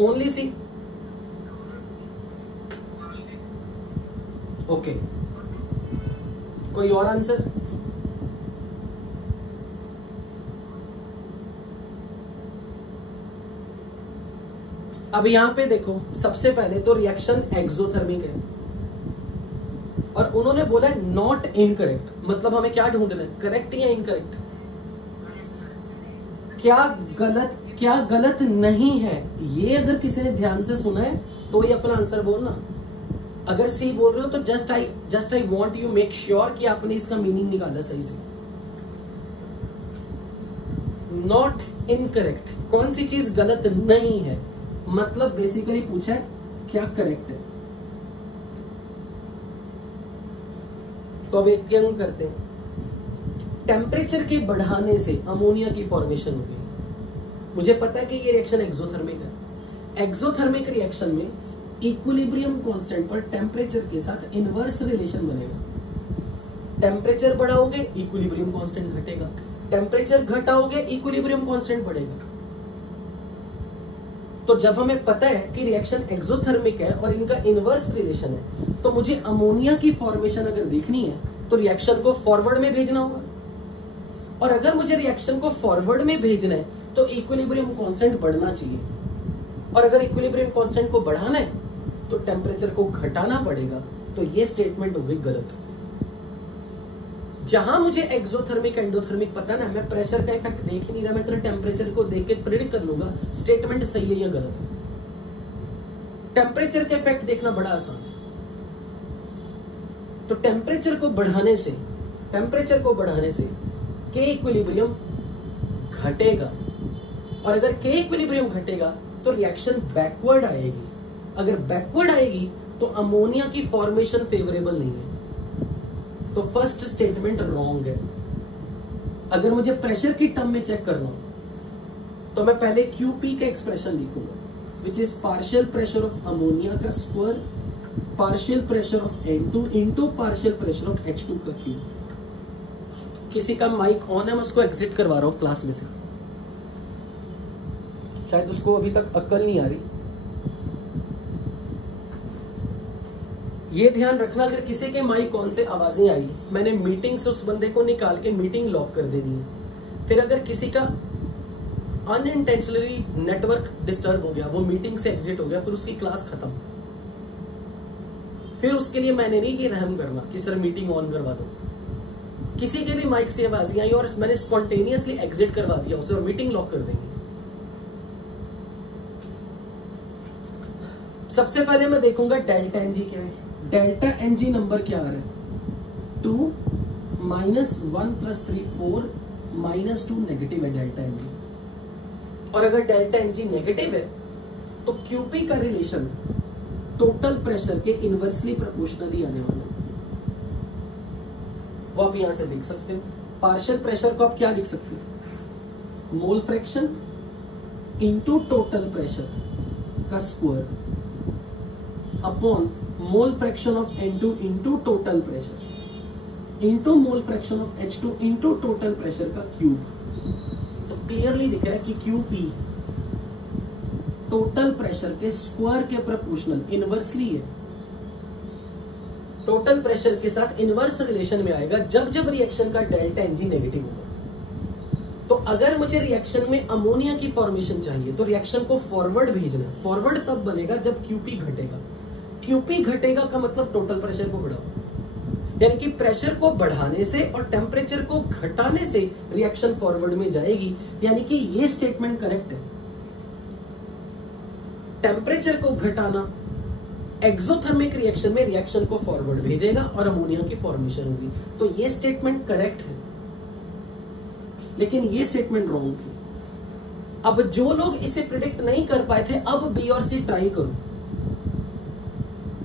ओनली सी। ओके, कोई और आंसर? अब यहां पे देखो, सबसे पहले तो रिएक्शन एक्सोथर्मिक है और उन्होंने बोला नॉट इनकरेक्ट, मतलब हमें क्या ढूंढना है, करेक्ट या इनकरेक्ट? क्या गलत नहीं है, ये अगर किसी ने ध्यान से सुना है तो ये अपना आंसर बोलना। अगर सी बोल रहे हो तो just I want you make sure कि आपने इसका मीनिंग निकाला सही से। नॉट इनकरेक्ट, कौन सी चीज गलत नहीं है, मतलब बेसिकली पूछा है क्या करेक्ट है। तो अब एक क्या करते हैं, टेम्परेचर के बढ़ाने से अमोनिया की फॉर्मेशन हो गई। मुझे पता है कि ये रिएक्शन एक्सोथर्मिक है। एक्सोथर्मिक रिएक्शन में इक्विलिब्रियम कांस्टेंट पर टेम्परेचर के साथ इनवर्स रिलेशन बनेगा। टेम्परेचर बढ़ाओगे इक्विलिब्रियम कांस्टेंट घटेगा, टेम्परेचर घटाओगे इक्विलिब्रियम कांस्टेंट बढ़ेगा। तो जब हमें पता है कि रिएक्शन एक्सोथर्मिक है और इनका इनवर्स रिलेशन है, तो मुझे अमोनिया की फॉर्मेशन अगर देखनी है तो रिएक्शन को फॉरवर्ड में भेजना होगा। और अगर मुझे रिएक्शन को फॉरवर्ड में भेजना है तो इक्विलिब्रियम कांस्टेंट बढ़ना चाहिए, और अगर इक्विलिब्रियम कांस्टेंट को बढ़ाना है तो टेम्परेचर को घटाना पड़ेगा। तो ये स्टेटमेंट हो गई गलत। जहां मुझे एक्सोथर्मिक एंडोथर्मिक पता ना, मैं प्रेशर का इफेक्ट देख ही नहीं रहा, मैं सिर्फ टेम्परेचर को देख के प्रेडिक्ट कर लूंगा स्टेटमेंट सही है या गलत है। टेम्परेचर का इफेक्ट देखना बड़ा आसान है। तो टेम्परेचर को बढ़ाने से के इक्विलिब्रियम घटेगा, और अगर के इक्विलिब्रियम घटेगा तो रिएक्शन बैकवर्ड आएगी। अगर बैकवर्ड आएगी तो अमोनिया की फॉर्मेशन फेवरेबल नहीं है। तो फर्स्ट स्टेटमेंट रॉन्ग है। अगर मुझे प्रेशर की टर्म में चेक करना हो तो मैं पहले QP का एक्सप्रेशन लिखूंगा, which is partial pressure of ammonia का square partial pressure of N2 into partial pressure of H2 का क्यूब। किसी का माइक ऑन है, मैं उसको एग्जिट करवा रहा हूं क्लास में से, शायद उसको अभी तक अक्ल नहीं आ रही। ये ध्यान रखना, अगर किसी के माइक ऑन से आवाजें आई, मैंने मीटिंग से उस बंदे को निकाल के मीटिंग लॉक कर देनी है। फिर अगर किसी का अनइंटेंशनली नेटवर्क डिस्टर्ब हो गया, वो मीटिंग से एग्जिट हो गया, फिर उसकी क्लास खत्म। फिर उसके लिए मैंने नहीं कि रहम करना कि सर मीटिंग ऑन करवा दो। किसी के भी माइक से आवाजें आई और मैंने स्पॉन्टेनियसली एग्जिट करवा दिया उसे और मीटिंग लॉक कर देंगे। सबसे पहले मैं देखूंगा डेल्टा एनजी क्या है। डेल्टा एनजी नंबर क्या आ रहा है, 2 -1 + 3 4 -2 नेगेटिव है डेल्टा एनजी। और अगर डेल्टा एनजी नेगेटिव है तो क्यूपी का रिलेशन टोटल प्रेशर के इनवर्सली प्रोपोर्शनली आने वाला है। वो आप यहां से देख सकते हो। पार्शियल प्रेशर को आप क्या लिख सकते हो, mole fraction into total pressure का square upon mole fraction of N2 into total pressure into mole fraction of H2 into total pressure का क्यूब। तो क्लियरली दिख रहा है कि QP टोटल प्रेशर के स्क्वायर के प्रोपोर्शनल इनवर्सली है। टोटल प्रेशर के साथ इनवर्स रिलेशन में आएगा जब जब रिएक्शन का डेल्टा एनजी नेगेटिव होगा। तो अगर मुझे रिएक्शन में अमोनिया की फॉर्मेशन चाहिए तो रिएक्शन को फॉरवर्ड भेजना है। फॉरवर्ड तब बनेगा जब QP घटेगा। QP घटेगा का मतलब टोटल प्रेशर को बढ़ाओ, यानी कि प्रेशर को बढ़ाने से और टेम्परेचर को घटाने से रिएक्शन फॉरवर्ड में जाएगी, यानी कि ये स्टेटमेंट करेक्ट है। टेम्परेचर को घटाना एक्सोथर्मिक रिएक्शन में रिएक्शन को फॉरवर्ड भेजेगा और अमोनिया की फॉर्मेशन होगी। तो ये स्टेटमेंट करेक्ट है, लेकिन ये स्टेटमेंट रॉन्ग थी। अब जो लोग इसे प्रिडिक्ट नहीं कर पाए थे, अब बी और सी ट्राई करो।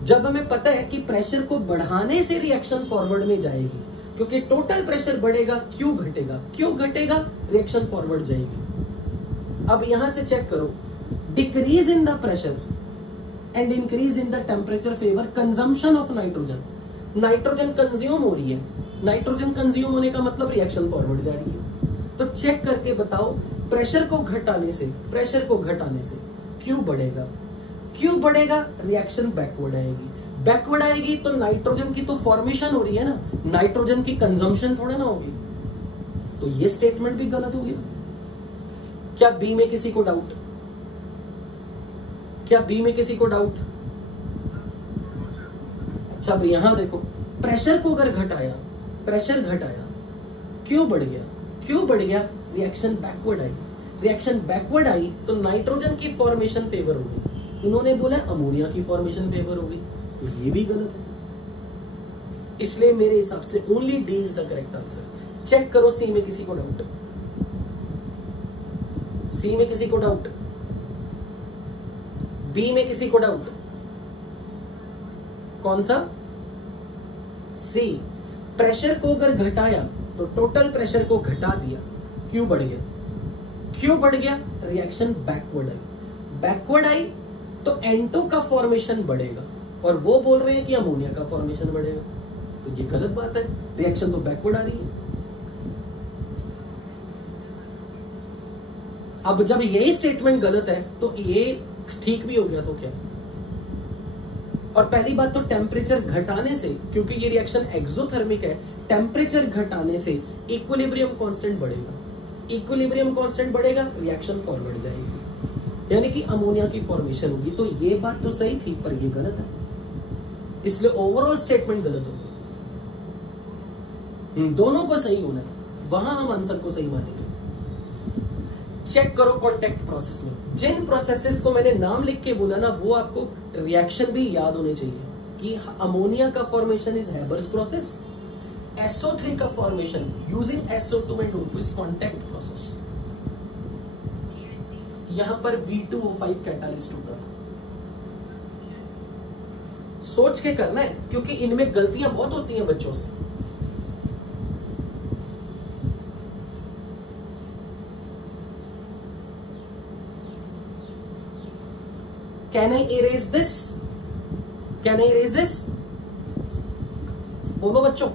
जब हमें पता है कि प्रेशर को बढ़ाने से रिएक्शन फॉरवर्ड में जाएगी, क्योंकि टोटल प्रेशर बढ़ेगा, क्यों घटेगा, क्यों घटेगा, रिएक्शन फॉरवर्ड जाएगी। अब यहां से चेक करो, decrease in the pressure and increase in the temperature favour consumption of nitrogen. Nitrogen consume हो रही है, नाइट्रोजन कंज्यूम होने का मतलब रिएक्शन फॉरवर्ड जा रही है। तो चेक करके बताओ प्रेशर को घटाने से क्यों बढ़ेगा? क्यों बढ़ेगा? रिएक्शन बैकवर्ड आएगी। बैकवर्ड आएगी तो नाइट्रोजन की तो फॉर्मेशन हो रही है ना, नाइट्रोजन की कंजम्पशन थोड़ा ना होगी। तो ये स्टेटमेंट भी गलत हो गया। क्या बी में किसी को डाउट? क्या बी में किसी को डाउट? अच्छा भाई यहां देखो, प्रेशर को अगर घटाया, प्रेशर घटाया, क्यों बढ़ गया? क्यों बढ़ गया? रिएक्शन बैकवर्ड आई। रिएक्शन बैकवर्ड आई तो नाइट्रोजन की फॉर्मेशन फेवर हो गई। इन्होंने बोला अमोनिया की फॉर्मेशन फेवर हो गई, तो ये भी गलत है। इसलिए मेरे हिसाब से only D is the correct answer. Check करो सी में किसी को डाउट? सी में किसी को डाउट? बी में किसी को डाउट? कौन सा? सी। प्रेशर को अगर घटाया तो टोटल प्रेशर को घटा दिया, क्यों बढ़ गया? क्यों बढ़ गया? रिएक्शन बैकवर्ड आई। बैकवर्ड आई तो N2 का फॉर्मेशन बढ़ेगा और वो बोल रहे हैं कि अमोनिया का फॉर्मेशन बढ़ेगा, तो ये गलत बात है। रिएक्शन तो बैकवर्ड आ रही है। अब जब यही स्टेटमेंट गलत है तो ये ठीक भी हो गया तो क्या? और पहली बात तो टेम्परेचर घटाने से, क्योंकि ये रिएक्शन एक्सोथर्मिक है, टेम्परेचर घटाने से इक्विलिब्रियम कांस्टेंट बढ़ेगा। इक्विलिब्रियम कांस्टेंट बढ़ेगा, रिएक्शन फॉरवर्ड जाएगी, यानी कि अमोनिया की फॉर्मेशन होगी। तो ये बात तो सही थी पर ये गलत है, इसलिए ओवरऑल स्टेटमेंट गलत होगी। दोनों को सही होना है, वहां हम आंसर को सही मानेंगे। चेक करो कॉन्टैक्ट प्रोसेस में जिन प्रोसेसेस को मैंने नाम लिख के बोला ना, वो आपको रिएक्शन भी याद होने चाहिए कि अमोनिया का formation is Haber's process, SO3 का formation using SO2 and O2 is contact process. यहां पर V2O5 कैटालिस्ट होता था। सोच के करना है क्योंकि इनमें गलतियां बहुत होती हैं बच्चों से। Can I erase this? Can I erase this? बोलो बच्चों।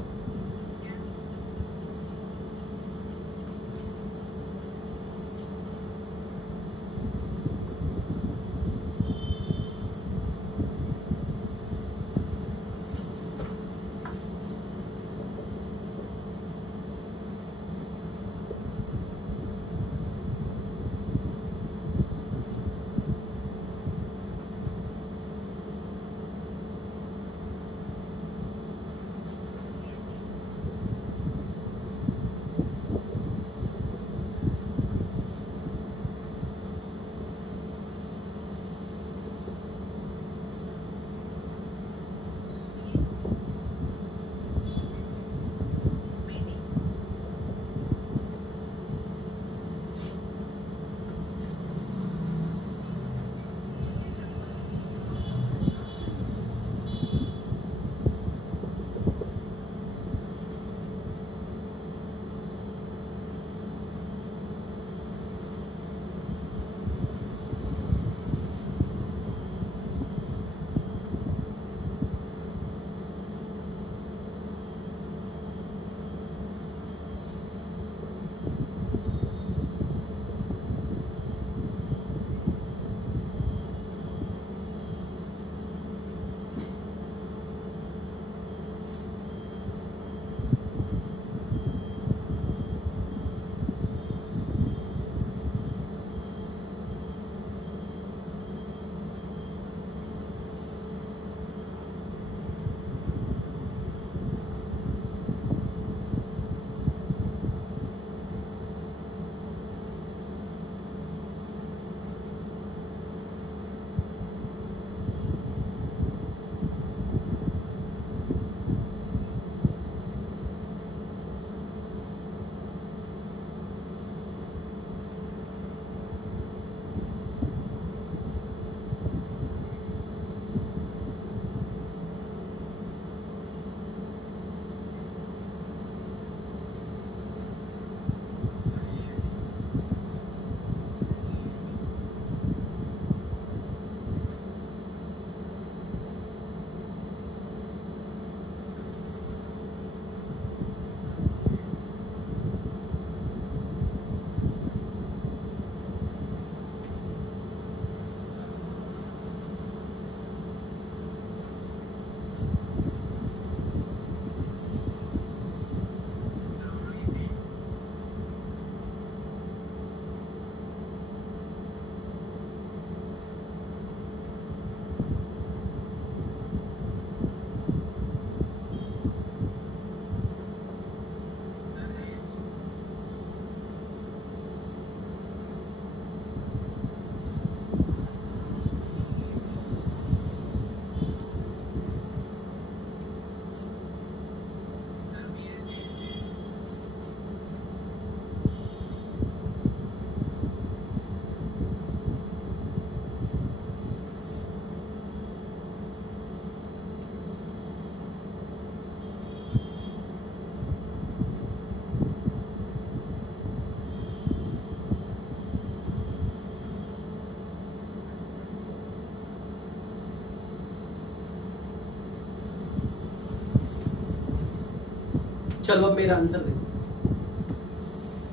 चलो अब मेरा आंसर देखो।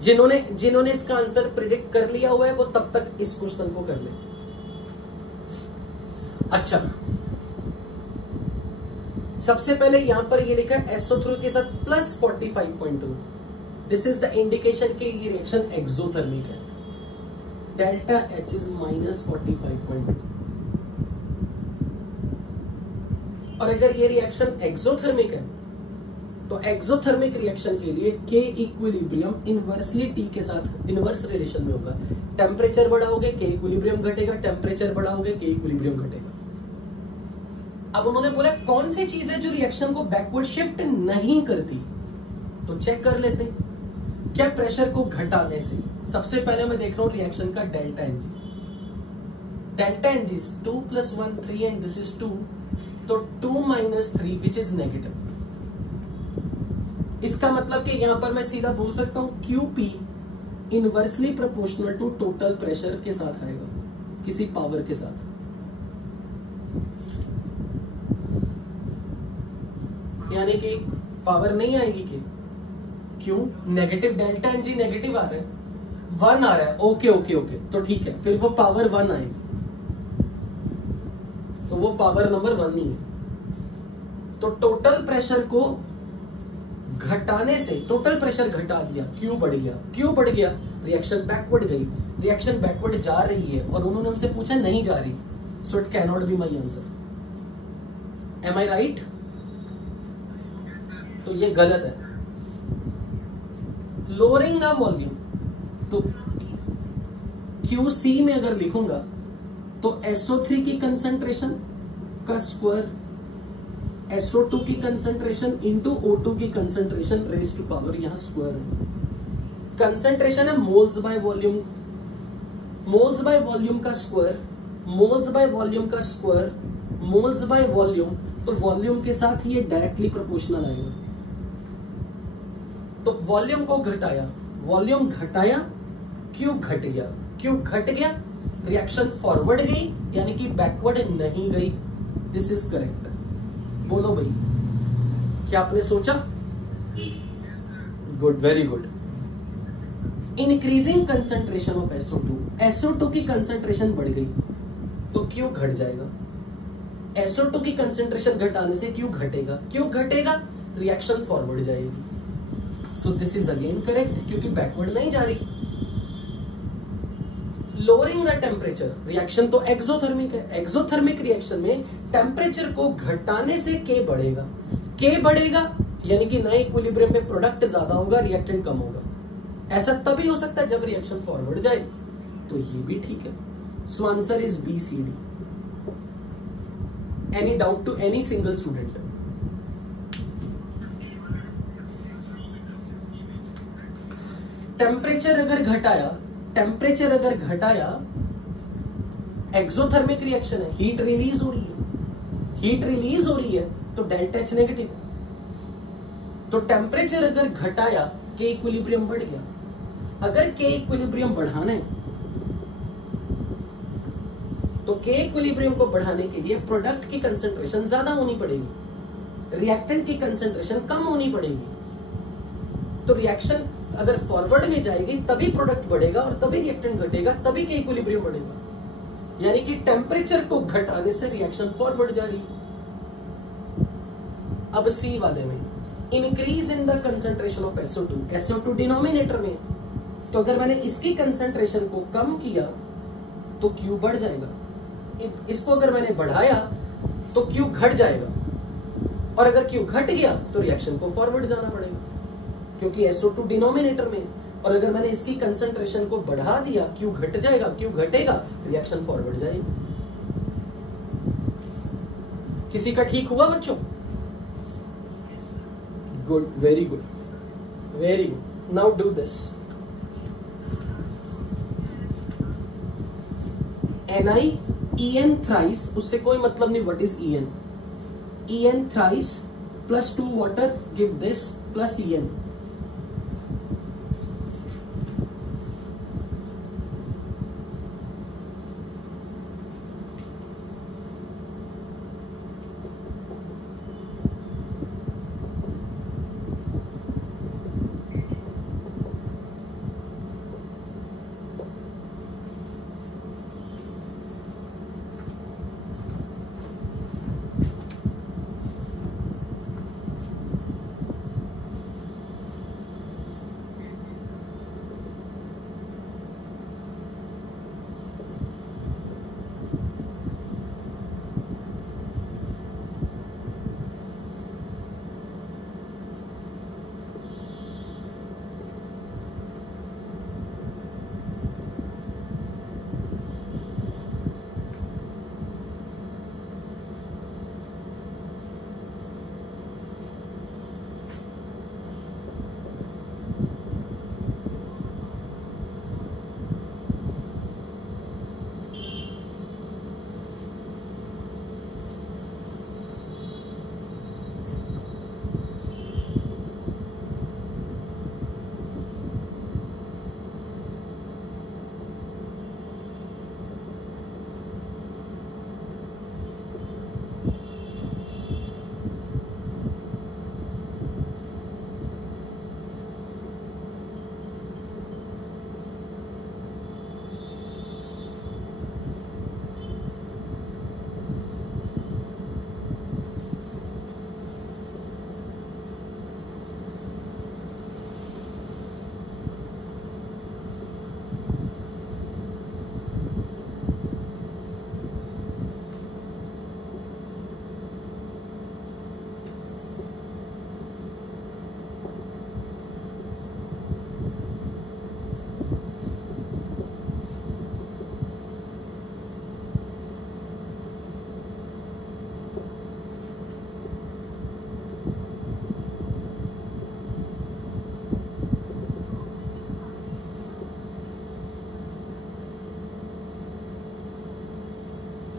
जिन्होंने इसका आंसर प्रिडिक्ट कर लिया हुआ है वो तब तक इस क्वेश्चन को कर ले। अच्छा, सबसे पहले यहां पर ये लिखा है SO3 के साथ plus 45.2। This is the indication कि ये रिएक्शन एक्सोथर्मिक है। Delta H is minus 45.2। और अगर ये रिएक्शन एक्सोथर्मिक है तो एक्सोथर्मिक रिएक्शन के लिए K इक्विलिब्रियम इनवर्सली T के साथ इनवर्स रिलेशन में होगा। टेम्परेचर बढ़ाओगे K इक्विलिब्रियम घटेगा, टेम्परेचर बढ़ाओगे K इक्विलिब्रियम घटेगा। अब उन्होंने बोला कौन सी चीज है जो रिएक्शन को बैकवर्ड शिफ्ट नहीं करती, तो चेक कर लेते हैं। क्या प्रेशर को घटाने से? सबसे पहले मैं देख रहा हूं रिएक्शन का delta ng. Delta ng 2 + 1 3 and this is 2, तो 2 - 3 विच इज नेगेटिव। इसका मतलब कि यहां पर मैं सीधा बोल सकता हूं QP inversely proportional to total pressure के साथ आएगा, किसी पावर के साथ। यानी कि पावर नहीं आएगी कि क्यों? नेगेटिव डेल्टा एनजी नेगेटिव आ रहा है, 1 आ रहा है। ओके ओके ओके, तो ठीक है, फिर वो पावर 1 आएगी, तो वो पावर नंबर 1 नहीं है। तो टोटल प्रेशर को घटाने से, टोटल प्रेशर घटा दिया, Q बढ़ गया। Q बढ़ गया, रिएक्शन बैकवर्ड गई। रिएक्शन बैकवर्ड जा रही है और उन्होंने हमसे पूछा नहीं जा रही, so it can not be my answer. Am I right? तो ये गलत है। लोअरिंग द वॉल्यूम, तो QC में अगर लिखूंगा तो SO3 की कंसंट्रेशन का स्क्वायर, SO2 की कंसंट्रेशन इंटू O2 की कंसंट्रेशन रेज टू पावर, यहां स्क्वायर है। कंसंट्रेशन है moles by volume, moles by volume का स्क्वायर, मोल्स बाय वॉल्यूम का स्क्वायर, मोल्स बाय वॉल्यूम, तो वॉल्यूम के साथ ये डायरेक्टली प्रोपोर्शनल आएगा। तो वॉल्यूम को घटाया, वॉल्यूम घटाया, Q घट गया। Q घट गया, रिएक्शन फॉरवर्ड गई, यानी कि बैकवर्ड नहीं गई। This is correct. बोलो भाई, क्या आपने सोचा? Good, very good. Increasing concentration of SO2, SO2 की कंसंट्रेशन बढ़ गई तो Q घट जाएगा। SO2 की कंसंट्रेशन घटाने से Q घटेगा। Q घटेगा, रिएक्शन फॉरवर्ड जाएगी। सो दिस इज अगेन करेक्ट, क्योंकि बैकवर्ड नहीं जा रही। लोअरिंग द टेम्परेचर, रिएक्शन तो एक्सोथर्मिक है। एक्सोथर्मिक रिएक्शन में टेम्परेचर को घटाने से K बढ़ेगा। K बढ़ेगा यानी कि नए इक्विलिब्रियम में प्रोडक्ट ज्यादा होगा, रिएक्टेंट कम होगा। ऐसा तभी हो सकता है जब रिएक्शन फॉरवर्ड जाए। तो ये भी ठीक है। So answer is BCD। Any doubt to any single student? Temperature अगर घटाया, टेम्परेचर अगर घटाया, एक्सोथर्मिक रिएक्शन है, हीट रिलीज हो रही है, हीट रिलीज हो रही है तो डेल्टा H नेगेटिव। तो टेम्परेचर अगर घटाया, K इक्विलिब्रियम बढ़ गया। अगर K इक्विलिब्रियम बढ़ाना है तो K इक्विलिब्रियम को बढ़ाने के लिए प्रोडक्ट की कंसंट्रेशन ज्यादा होनी पड़ेगी, रिएक्टेंट की कंसंट्रेशन कम होनी पड़ेगी। तो रिएक्शन अगर फॉरवर्ड में जाएगी तभी प्रोडक्ट बढ़ेगा और तभी रिएक्टेंट घटेगा, तभी K इक्विलिब्रियम बढ़ेगा। यानी कि टेम्परेचर को घटाने से रिएक्शन फॉरवर्ड जा रही। अब C वाले में increase in the concentration of SO2, SO2 denominator में, तो अगर मैंने इसकी कंसंट्रेशन को कम किया तो Q बढ़ जाएगा। इसको अगर मैंने बढ़ाया तो Q घट जाएगा, और अगर Q घट गया तो रिएक्शन को फॉरवर्ड जाना पड़ेगा, क्योंकि SO2 डिनोमिनेटर में। और अगर मैंने इसकी कंसंट्रेशन को बढ़ा दिया, Q घट जाएगा, Q घटेगा, रिएक्शन फॉरवर्ड जाएगी। किसी का ठीक हुआ बच्चों? Good, very good, very good. Now do this. Ni En thrice, उससे कोई मतलब नहीं, what is En? En thrice plus 2 water give this plus En.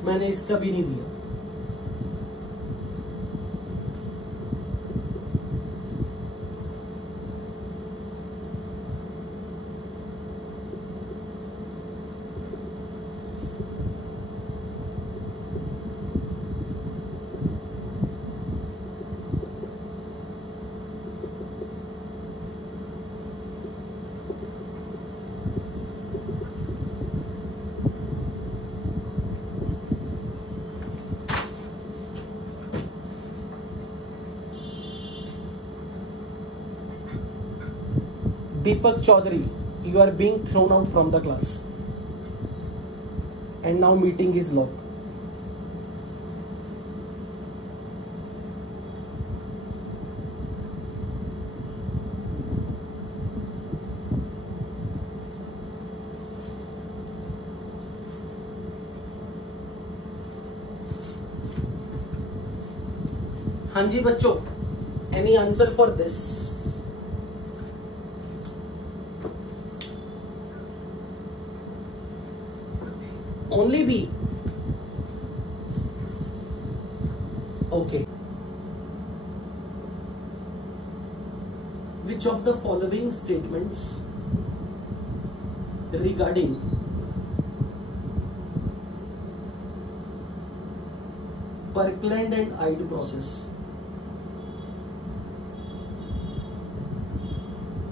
मैंने इसका भी नहीं दिया। Deepak Chaudhary, you are being thrown out from the class. And now meeting is locked. हाँ जी बच्चों, any answer for this? Only B. Okay. Which of the following statements regarding Parkland and Ide process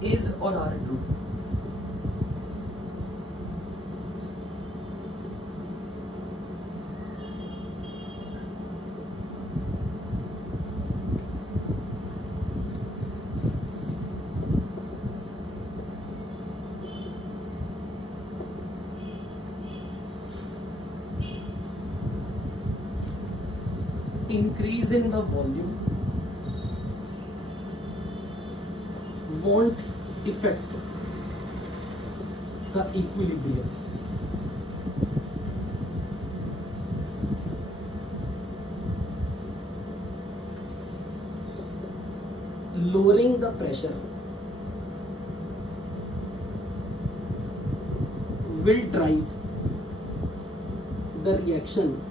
is or are true? Increase in the volume won't affect the equilibrium. Lowering the pressure will drive the reaction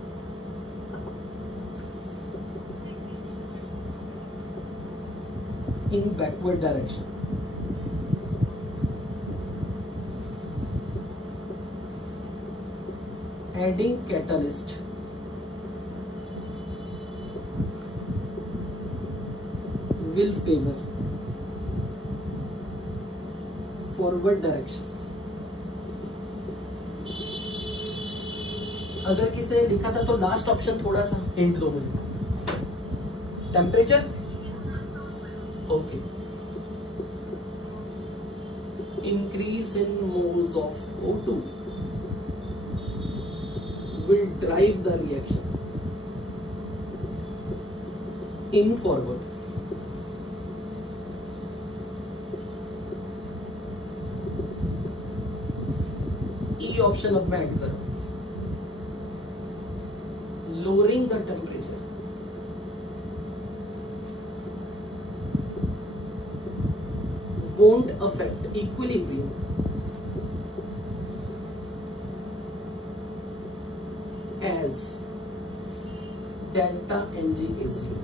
in backward direction. Adding catalyst will favor forward direction. अगर किसी ने लिखा था तो last option थोड़ा सा hint दो मुझे। Temperature, okay. Increase in moles of O2 will drive the reaction in forward. E option अब मैं ऐड करूं। Lowering the temperature won't affect equilibrium as delta Ng is 0.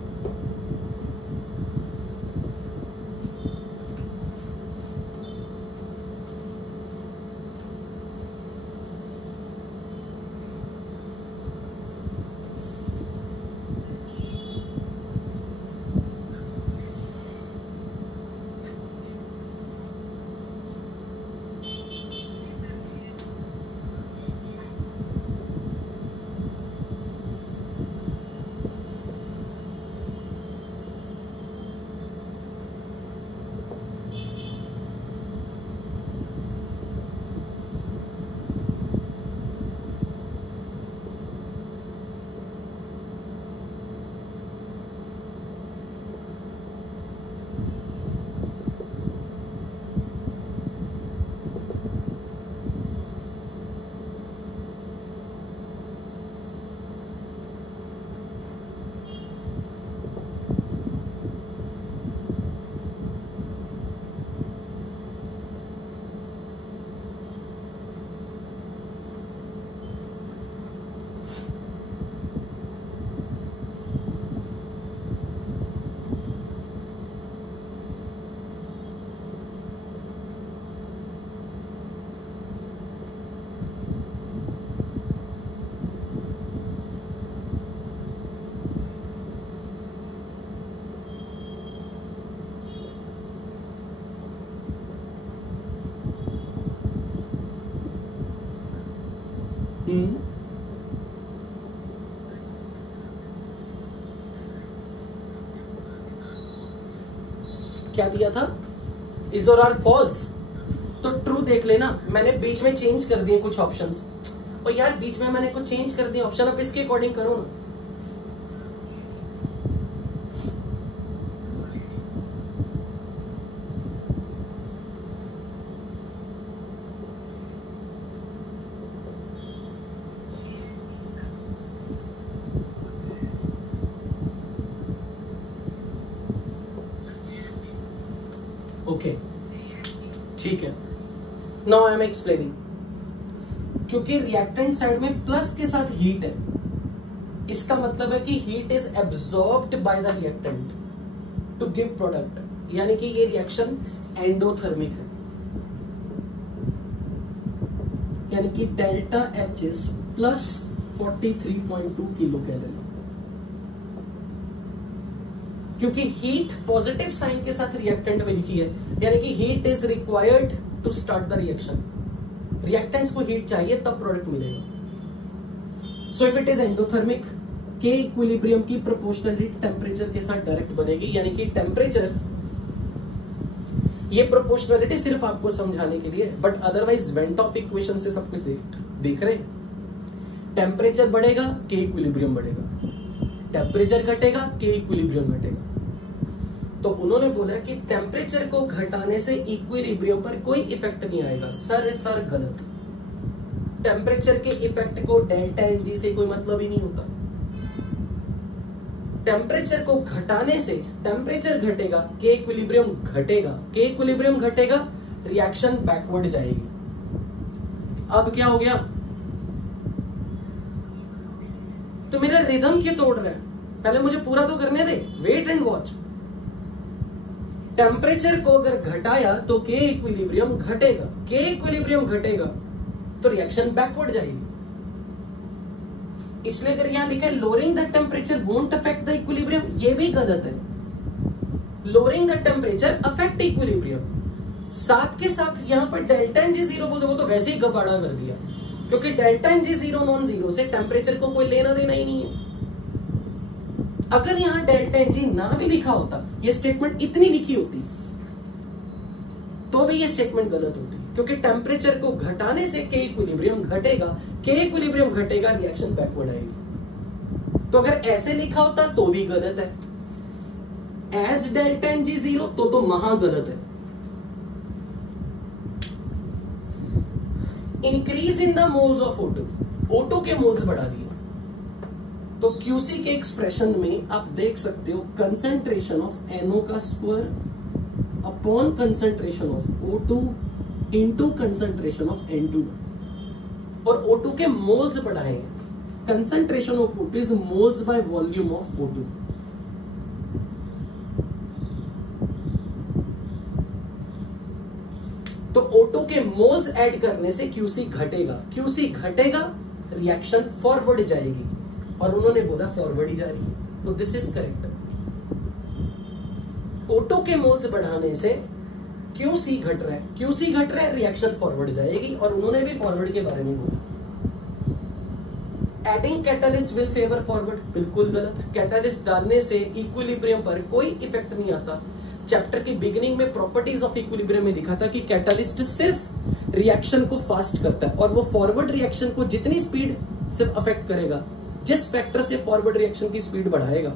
क्या दिया था? इज और आर फॉल्स। तो ट्रू देख लेना, मैंने बीच में चेंज कर दिए कुछ ऑप्शंस। और यार बीच में मैंने कुछ चेंज कर दिए ऑप्शन, अब इसके अकॉर्डिंग करो ना। ओके ठीक है, नाउ आई एम एक्सप्लेनिंग। क्योंकि रिएक्टेंट साइड में प्लस के साथ हीट है, इसका मतलब है कि heat is absorbed by the reactant to give product, यानी कि ये रिएक्शन एंडोथर्मिक है, यानी कि delta H is plus 43.2 kilo calorie. क्योंकि हीट पॉजिटिव साइन के साथ रिएक्टेंट में लिखी है, यानी कि heat is required to start the reaction. Reactants को हीट चाहिए तब प्रोडक्ट मिलेगा। So if it is endothermic, के इक्विलिब्रियम की प्रोपोर्शनलिटी टेम्परेचर के साथ डायरेक्ट बनेगी, यानी कि टेम्परेचर, ये प्रोपोर्शनलिटी सिर्फ आपको समझाने के लिए, but otherwise went of equation से सब कुछ देख रहे हैं। टेम्परेचर बढ़ेगा, के इक्विलिब्रियम बढ़ेगा, टेम्परेचर घटेगा, के इक्विलिब्रियम घटेगा। तो उन्होंने बोला कि टेम्परेचर को घटाने से इक्विलिब्रियम पर कोई इफेक्ट नहीं आएगा। सर गलत। टेम्परेचर के इफेक्ट को डेल्टा एन जी से कोई मतलब ही नहीं होता। टेम्परेचर को घटाने से टेम्परेचर घटेगा, के इक्विलिब्रियम घटेगा, के इक्विलिब्रियम घटेगा, रिएक्शन बैकवर्ड जाएगी। अब क्या हो गया? तो मेरा रिदम क्यों तोड़ रहा है? पहले मुझे पूरा तो करने दे, वेट एंड वॉच। टेम्परेचर को अगर घटाया तो के इक्विलिब्रियम घटेगा, के इक्विलिब्रियम घटेगा तो रिएक्शन बैकवर्ड जाएगी। इसलिए अगर यहां लिखा है lowering the temperature won't affect the equilibrium, ये भी गलत है। Lowering the temperature affect equilibrium. साथ के साथ यहां पर डेल्टा एन जी जीरो बोल दो, वो तो वैसे ही गबाड़ा कर दिया, क्योंकि delta n g zero non zero से टेम्परेचर को कोई लेना देना ही नहीं है। अगर यहां डेल्टा एन जी ना भी लिखा होता, ये स्टेटमेंट इतनी लिखी होती, तो भी ये स्टेटमेंट गलत होती, क्योंकि टेम्परेचर को घटाने से के इक्विलिब्रियम घटेगा, के इक्विलिब्रियम घटेगा, रिएक्शन बैकवर्ड आएगी। तो अगर ऐसे लिखा होता तो भी गलत है, as delta n g zero तो महा गलत है। Increase in the moles of O2, O2 के मोल्स बढ़ा दिए। तो QC के एक्सप्रेशन में आप देख सकते हो कंसेंट्रेशन ऑफ NO का square upon concentration of O2 into concentration of N2, और O2 के मोल्स बढ़ाए हैं। Concentration of O2 is moles by volume of O2। तो O2 के मोल्स ऐड करने से QC घटेगा, QC घटेगा, रिएक्शन फॉरवर्ड जाएगी, और उन्होंने बोला फॉरवर्ड ही जा रही है, तो दिस इज करेक्ट। O2 के मोल्स बढ़ाने से QC घट रहा है, QC घट रहा है, रिएक्शन फॉरवर्ड जाएगी, और उन्होंने भी फॉरवर्ड के बारे में बोला। Adding catalyst will favour forward, बिल्कुल गलत। कैटालिस्ट डालने से इक्विलिब्रियम पर कोई इफेक्ट नहीं आता। चैप्टर की बिगिनिंग में प्रॉपर्टीज ऑफ इक्विलिब्रियम में लिखा था कि कैटालिस्ट सिर्फ रिएक्शन को फास्ट करता है, और वो फॉरवर्ड रिएक्शन को जितनी स्पीड सिर्फ अफेक्ट करेगा, जिस फैक्टर से फॉरवर्ड रिएक्शन की स्पीड बढ़ाएगा,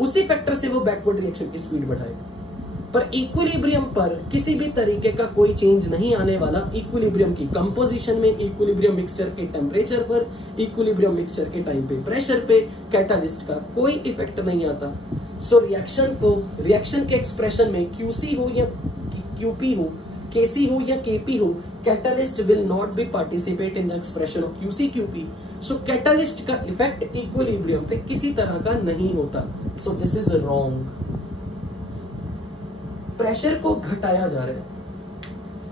उसी फैक्टर से वो बैकवर्ड रिएक्शन की स्पीड बढ़ाएगा। पर इक्विलिब्रियम पर किसी भी तरीके का कोई चेंज नहीं आने वाला। इक्विलिब्रियम की कंपोजिशन में, इक्विलिब्रियम मिक्सचर के टेम्परेचर पर, इक्विलिब्रियम मिक्सचर के टाइम पे, प्रेशर पे कैटालिस्ट का कोई इफेक्ट नहीं आता। सो रिएक्शन को, रिएक्शन के एक्सप्रेशन में QC हो या QP हो, KC हो या KP हो, catalyst will not be participate in the expression of QC QP। So catalyst का इफेक्ट इक्विलिब्रियम पे किसी तरह का नहीं होता। सो दिस इज रॉन्ग। प्रेशर को घटाया जा रहा है,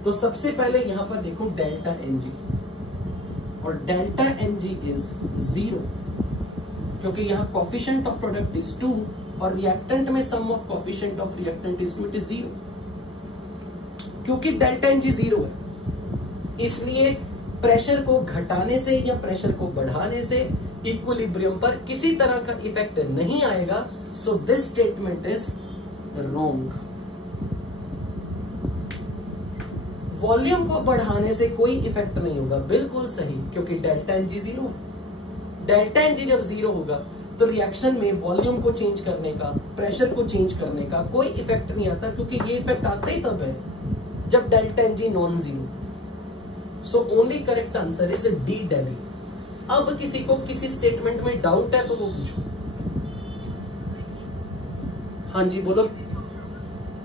तो सबसे पहले यहां पर देखो डेल्टा NG, और डेल्टा NG इज 0, क्योंकि यहां कोफिशिएंट ऑफ प्रोडक्ट इज 2, और रिएक्टेंट में sum of coefficient of reactant is 2, it is 0। क्योंकि डेल्टा NG 0 है, इसलिए प्रेशर को घटाने से या प्रेशर को बढ़ाने से इक्विलिब्रियम पर किसी तरह का इफेक्ट नहीं आएगा, so this statement is wrong. Volume को बढ़ाने से कोई इफेक्ट नहीं होगा, बिल्कुल सही, क्योंकि डेल्टा एन जी जीरो है। डेल्टा एन जी जब जीरो होगा तो रिएक्शन में वॉल्यूम को चेंज करने का, प्रेशर को चेंज करने का कोई इफेक्ट नहीं आता, क्योंकि ये इफेक्ट आता ही तब है जब delta n g non zero. So only correct answer is D daily. अब किसी को किसी स्टेटमेंट में डाउट है तो वो पूछो। हाँ जी बोलो।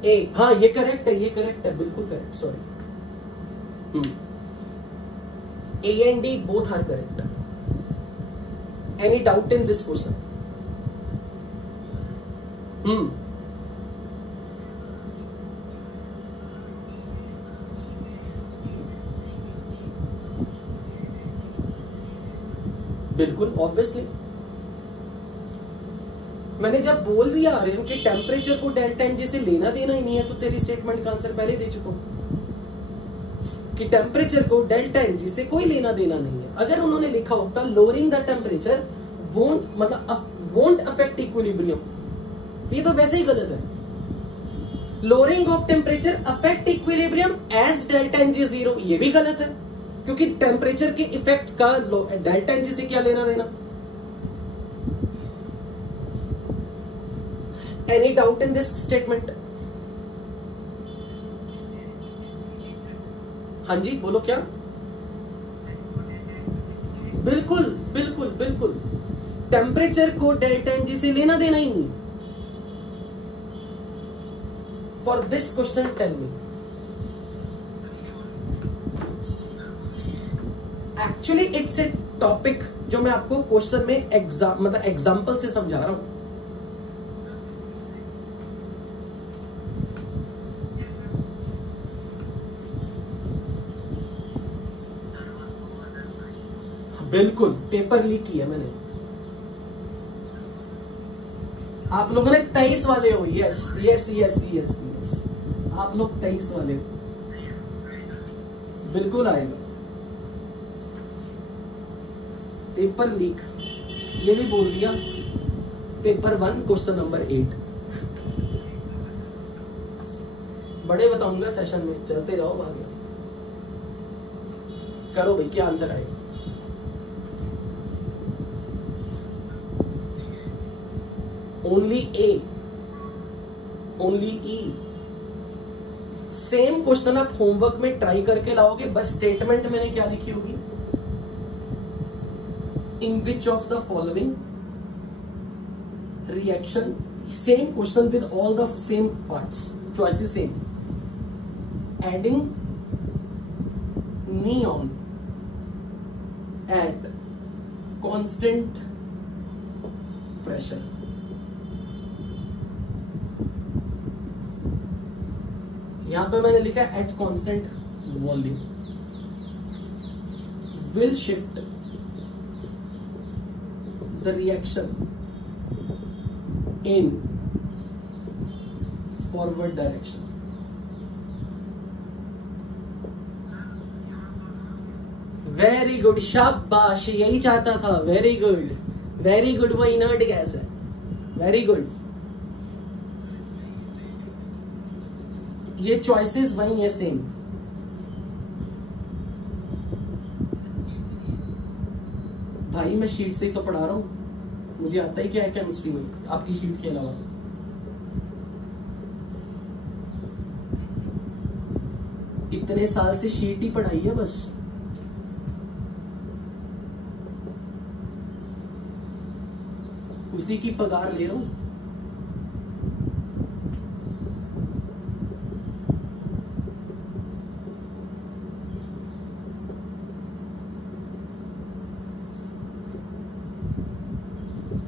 ए, हाँ ये करेक्ट है, ये करेक्ट है, बिल्कुल correct, sorry. A and D both are correct. Any doubt in this question? बिल्कुल ऑब्वियसली। मैंने जब बोल दिया आर्यन कि टेम्परेचर को डेल्टा एन जी से लेना देना ही नहीं है, तो तेरी स्टेटमेंट का आंसर पहले दे चुका हूं कि टेम्परेचर को डेल्टा एन जी से कोई लेना देना नहीं है। अगर उन्होंने लिखा होता lowering the temperature won't affect equilibrium, तो ये तो वैसे ही गलत है। Lowering of temperature affect equilibrium as delta n g zero, ये भी गलत है, क्योंकि टेम्परेचर के इफेक्ट का डेल्टा एन जी से क्या लेना देना। Any doubt in this statement? हाँ जी बोलो क्या? बिल्कुल बिल्कुल बिल्कुल, टेम्परेचर को डेल्टा एन जी से लेना देना ही नहीं। For this question tell me, actually it's a topic जो मैं आपको क्वेश्चन में एग्जाम्पल से समझा रहा हूं। बिल्कुल पेपर लीक किया मैंने। आप लोगों ने 23 वाले हो। Yes yes yes yes yes, आप लोग 23 वाले हो, बिल्कुल आएगा पेपर लीक। ये भी बोल दिया, पेपर 1 क्वेश्चन नंबर 8 बड़े बताऊंगा सेशन में। चलते जाओ आगे, करो भाई क्या आंसर आएगा। Only A, only E. Same question आप होमवर्क में ट्राई करके लाओगे, बस स्टेटमेंट मैंने क्या लिखी होगी, in which of the following reaction, same question with all the same parts, choices same, adding neon at constant pressure. यहां पे मैंने लिखा है at constant volume will shift the reaction in forward direction. Very good, शाबाश, यही चाहता था। Very good very good, वो इनर्ट गैस है। वेरी गुड, ये चॉइसेस वही है सेम। भाई मैं शीट से ही तो पढ़ा रहा हूं, मुझे आता ही क्या है केमिस्ट्री में आपकी शीट के अलावा। इतने साल से शीट ही पढ़ाई है बस। उसी की पगार ले रहा हूं।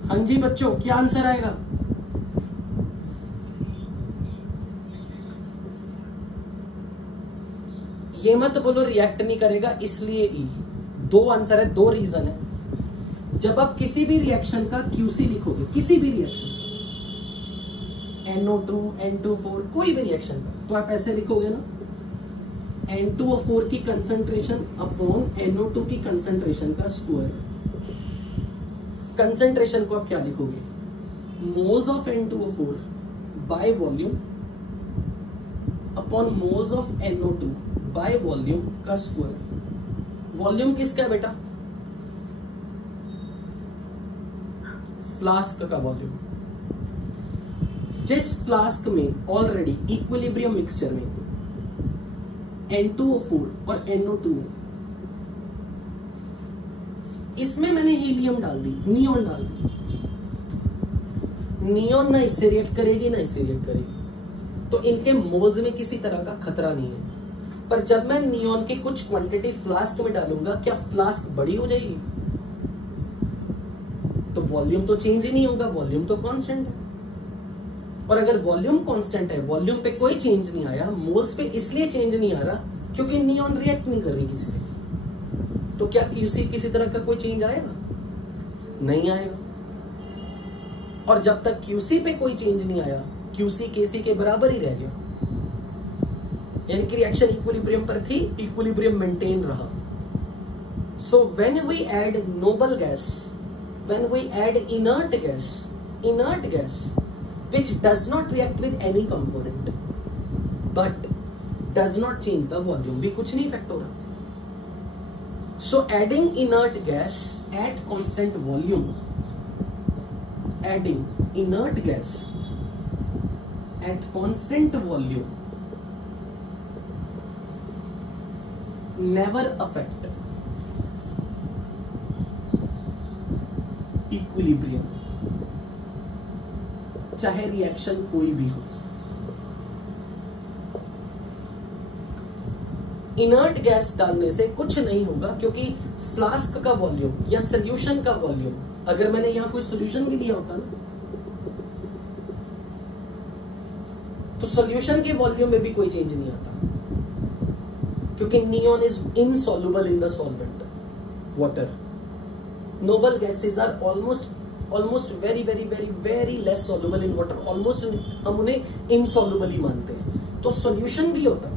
हाँ जी बच्चों, क्या आंसर आएगा? ये मत बोलो रिएक्ट नहीं करेगा इसलिए ई। 2 आंसर है, 2 रीजन है। जब आप किसी भी रिएक्शन का क्यूसी लिखोगे, किसी भी रिएक्शन NO2 N2 4 कोई भी रिएक्शन का, तो आप ऐसे लिखोगे ना, N2O4 की कंसंट्रेशन अपॉन NO2 की कंसंट्रेशन का स्क्वायर। कंसंट्रेशन को आप क्या लिखोगे? Moles of N2O4 by volume upon moles of NO2 by volume का स्क्वायर। वॉल्यूम किसका है बेटा? फ्लास्क का वॉल्यूम। जिस फ्लास्क में ऑलरेडी इक्विलिब्रियम मिक्सचर में N2O4 और NO2 में, इसमें मैंने हीलियम डाल दी, नियॉन डाल दी। नियॉन ना इससे रिएक्ट करेगी ना इससे रिएक्ट करेगी, तो इनके मोल्स में किसी तरह का खतरा नहीं है। पर जब मैं नियॉन की कुछ क्वांटिटी फ्लास्क में डालूंगा, क्या फ्लास्क बड़ी हो जाएगी? तो वॉल्यूम तो चेंज ही नहीं होगा, वॉल्यूम तो कांस्टेंट है। और अगर वॉल्यूम कांस्टेंट है, वॉल्यूम पे कोई चेंज नहीं आया, मोल्स पे इसलिए चेंज नहीं आ रहा क्योंकि नियॉन रिएक्ट नहीं कर रही किसी से, तो क्या किसी तरह का कोई चेंज आएगा? नहीं आएगा। और जब तक QC पे कोई चेंज नहीं आया, QC KC के बराबर ही रह गया, यानी कि रिएक्शन इक्विलिब्रियम पर थी, इक्विलिब्रियम मेंटेन रहा। So when we add noble gas, when we add inert gas which does not react with any component but does not change the volume, भी कुछ नहीं इफेक्ट हो रहा। So adding inert gas at constant volume, adding inert gas at constant volume never affect equilibrium, चाहे reaction कोई भी हो। Inert gas डालने से कुछ नहीं होगा, क्योंकि फ्लास्क का वॉल्यूम या सॉल्यूशन का वॉल्यूम, अगर मैंने यहां कोई सॉल्यूशन भी लिया होता ना, तो सॉल्यूशन के वॉल्यूम में भी कोई चेंज नहीं आता, क्योंकि neon is insoluble in the solvent water. Noble gases are almost very very very very less soluble in water, almost हम उन्हें इनसॉल्युबल ही मानते हैं। तो सॉल्यूशन भी होता है,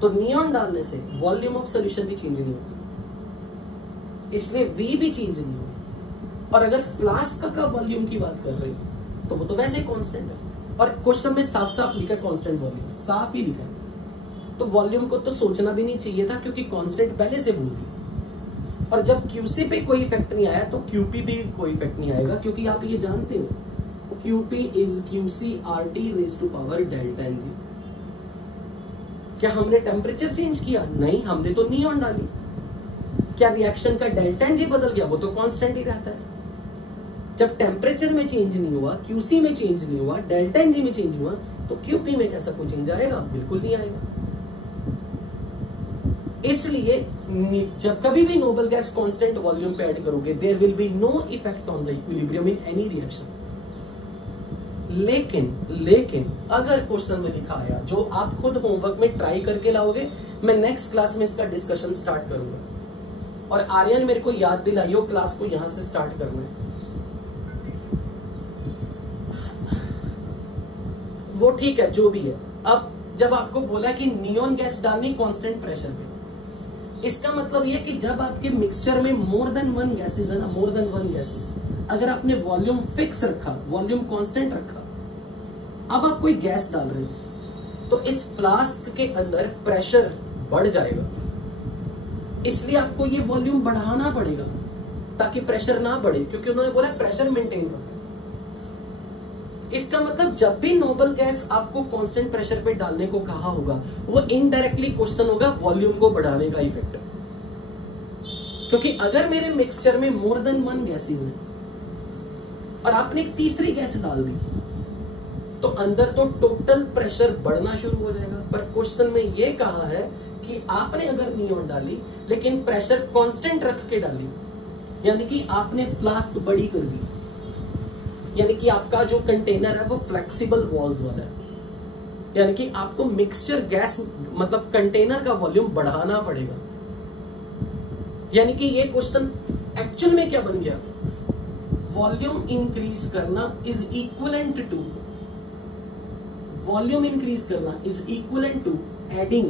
तो नियॉन डालने से वॉल्यूम ऑफ सॉल्यूशन भी चेंज नहीं होगा, इसलिए V भी चेंज नहीं होगा। और अगर फ्लास्क का वॉल्यूम की बात कर रही है तो वो तो वैसे कांस्टेंट है, और क्वेश्चन में साफ साफ लिखा है कांस्टेंट वॉल्यूम, साफ ही लिखा है। तो वॉल्यूम को तो सोचना भी नहीं चाहिए था, क्योंकि कांस्टेंट पहले से बोल दी। और जब QC पे कोई इफेक्ट नहीं आया तो QP भी कोई इफेक्ट नहीं आएगा, क्योंकि आप ये जानते हो QP is QC RT raise to power delta Ng। क्या हमने टेम्परेचर चेंज किया? नहीं, हमने तो नियॉन डाली। क्या रिएक्शन का डेल्टा Ng बदल गया? वो तो कांस्टेंट ही रहता है। जब टेम्परेचर में चेंज नहीं हुआ, QC में चेंज नहीं हुआ, डेल्टा Ng में चेंज हुआ, तो QP में कैसा कोई चेंज आएगा? बिल्कुल नहीं आएगा। इसलिए जब कभी भी नोबल गैस कांस्टेंट वॉल्यूम पे ऐड करोगे, there will be no effect on the equilibrium in any reaction. लेकिन अगर क्वेश्चन में लिखा आया, जो आप खुद होमवर्क में ट्राई करके लाओगे, मैं नेक्स्ट क्लास में इसका डिस्कशन स्टार्ट करूंगा। और आर्यन मेरे को याद दिलाइयो, क्लास को यहां से स्टार्ट करना है। वो ठीक है, जो भी है। अब जब आपको बोला कि नियॉन गैस डालनी कांस्टेंट प्रेशर पे, इसका मतलब यह कि जब आपके मिक्सचर में मोर देन वन गैसेस है ना, मोर देन वन गैसेस, अगर आपने वॉल्यूम फिक्स रखा, वॉल्यूम कांस्टेंट रखा, अब आप कोई गैस डाल रहे हो, तो इस फ्लास्क के अंदर प्रेशर बढ़ जाएगा। इसलिए आपको ये वॉल्यूम बढ़ाना पड़ेगा ताकि प्रेशर ना बढ़े, क्योंकि उन्होंने बोला प्रेशर मेंटेन रखो। इसका मतलब जब भी नोबल गैस आपको कांस्टेंट प्रेशर पे डालने को कहा होगा, वो इनडायरेक्टली क्वेश्चन होगा वॉल्यूम को बढ़ाने का इफेक्ट। क्योंकि अगर मेरे मिक्सचर में मोर देन वन गैसेस हैं और आपने एक तीसरी गैस डाल दी, तो अंदर तो टोटल प्रेशर बढ़ना शुरू हो जाएगा। पर क्वेश्चन में यह कहा है कि आपने अगर नियॉन डाली लेकिन प्रेशर कांस्टेंट रख के डाली, यानी कि आपने फ्लास्क बड़ी कर दी, यानी कि आपका जो कंटेनर है वो फ्लेक्सिबल वॉल्स वाला है, यानी कि आपको मिक्सचर गैस मतलब कंटेनर का वॉल्यूम बढ़ाना पड़ेगा। यानी कि ये क्वेश्चन एक्चुअल में क्या बन गया, वॉल्यूम इंक्रीज करना is equivalent to, volume increase करना is equivalent to adding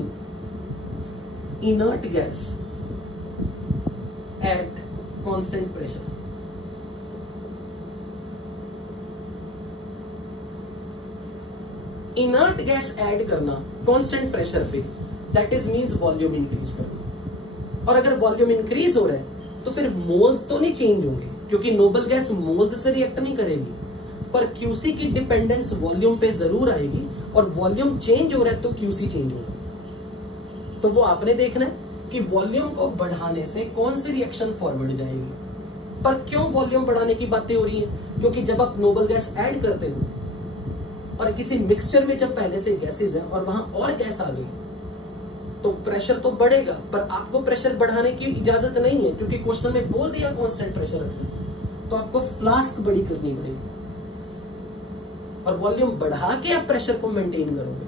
inert gas at constant pressure. Inert gas add करना कांस्टेंट प्रेशर पे, that is means volume increase करना। और अगर वॉल्यूम इंक्रीज हो रहा है तो फिर मोल्स तो नहीं चेंज होंगे, क्योंकि नोबल गैस मोल्स से रिएक्ट नहीं करेगी, पर क्यूसी की डिपेंडेंस वॉल्यूम पे जरूर आएगी, और वॉल्यूम चेंज हो रहा है तो क्यूसी चेंज होगा। तो वो आपने देखना है कि वॉल्यूम को बढ़ाने से कौन सी रिएक्शन फॉरवर्ड जाएगी। पर क्यों वॉल्यूम बढ़ाने की बातें हो रही है? क्योंकि जब आप नोबल गैस ऐड करते हो और किसी मिक्सचर में जब पहले से गैसेस है और वहां और गैस आ गई तो प्रेशर तो बढ़ेगा, पर आपको प्रेशर बढ़ाने की इजाजत नहीं है, क्योंकि क्वेश्चन में बोल दिया कांस्टेंट प्रेशर रखना। तो आपको फ्लास्क बड़ी करनी पड़ेगी और वॉल्यूम बढ़ा के आप प्रेशर को मेंटेन करोगे।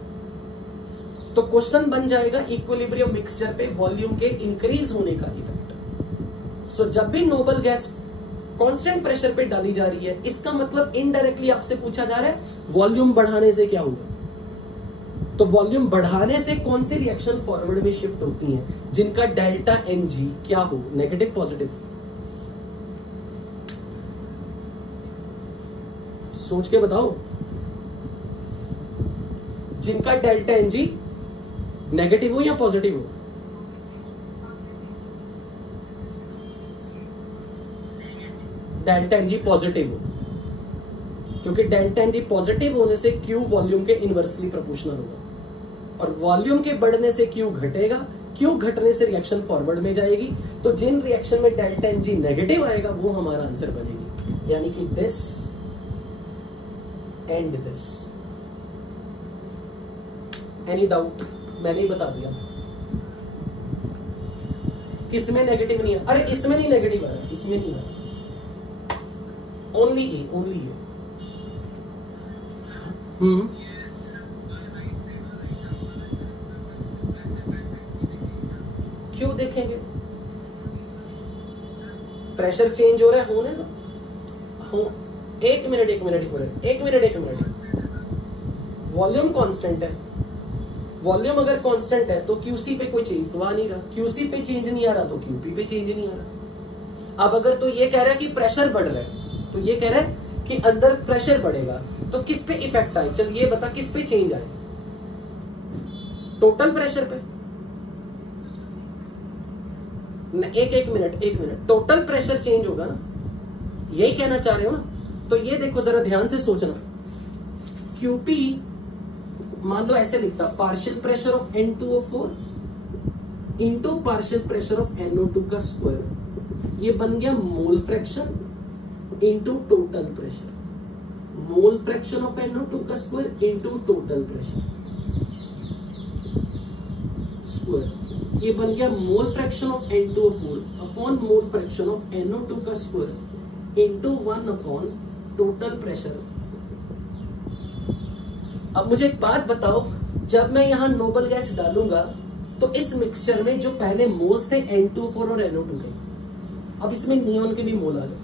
तो क्वेश्चन बन जाएगा इक्विलिब्रियम मिक्सचर पे वॉल्यूम के इंक्रीज होने का इफेक्ट। सो जब भी नोबल गैस कांस्टेंट प्रेशर पे डाली जा रही है, इसका मतलब इनडायरेक्टली आपसे पूछा जा रहा है वॉल्यूम बढ़ाने से क्या होगा। तो वॉल्यूम बढ़ाने से कौन सी रिएक्शन फॉरवर्ड में शिफ्ट होती हैं जिनका डेल्टा एन जी क्या हो, नेगेटिव पॉजिटिव? सोच के बताओ। जिनका डेल्टा एन जी नेगेटिव हो या पॉजिटिव हो? डेल्टा एन जी पॉजिटिव हो, क्योंकि डेल्टा एन जी पॉजिटिव होने से क्यू वॉल्यूम के इनवर्सली प्रोपोर्शनल होगा, और वॉल्यूम के बढ़ने से क्यू घटेगा, क्यू घटने से रिएक्शन फॉरवर्ड में जाएगी। तो जिन रिएक्शन में डेल्टा एन जी नेगेटिव आएगा वो हमारा आंसर बनेगी, यानी कि this and this. Any doubt? मैंने ही बता दिया। किसमें नेगेटिव नहीं है? अरे इसमें नहीं नेगेटिव आ रहा, इसमें नहीं आ रहा, ओनली ए, ओनली ए। क्यों देखेंगे? प्रेशर चेंज हो रहा है, होने ना हो। एक मिनट। वॉल्यूम कांस्टेंट है, वॉल्यूम अगर कांस्टेंट है तो क्यूसी पे कोई चेंज तो आ नहीं रहा, क्यूसी पे चेंज नहीं आ रहा तो क्यूपी पे चेंज नहीं आ रहा। अब अगर तो ये कह रहा है कि प्रेशर बढ़ रहा है, तो ये कह रहा है कि अंदर प्रेशर बढ़ेगा, तो किस पे इफेक्ट आए? चल ये बता, किस पे चेंज आए? टोटल प्रेशर पे? एक मिनट, टोटल प्रेशर चेंज होगा ना, यही कहना चाह रहे हो ना? तो ये देखो जरा ध्यान से सोचना, क्यूपी मान लो ऐसे लिखता, partial pressure of N2O4 into partial pressure of NO2 का स्क्वायर, ये बन गया मोल fraction into total pressure. Mole fraction of NO2 का square into total pressure square, ये बन गया मोल fraction of N2O4 upon mole fraction of NO2 का square into 1 upon total pressure. अब मुझे एक बात बताओ, जब मैं यहां नोबल गैस डालूंगा तो इस मिक्सचर में जो पहले मोल्स थे N2O4 और NO2 के, अब इसमें नियॉन के भी मोल आ गए,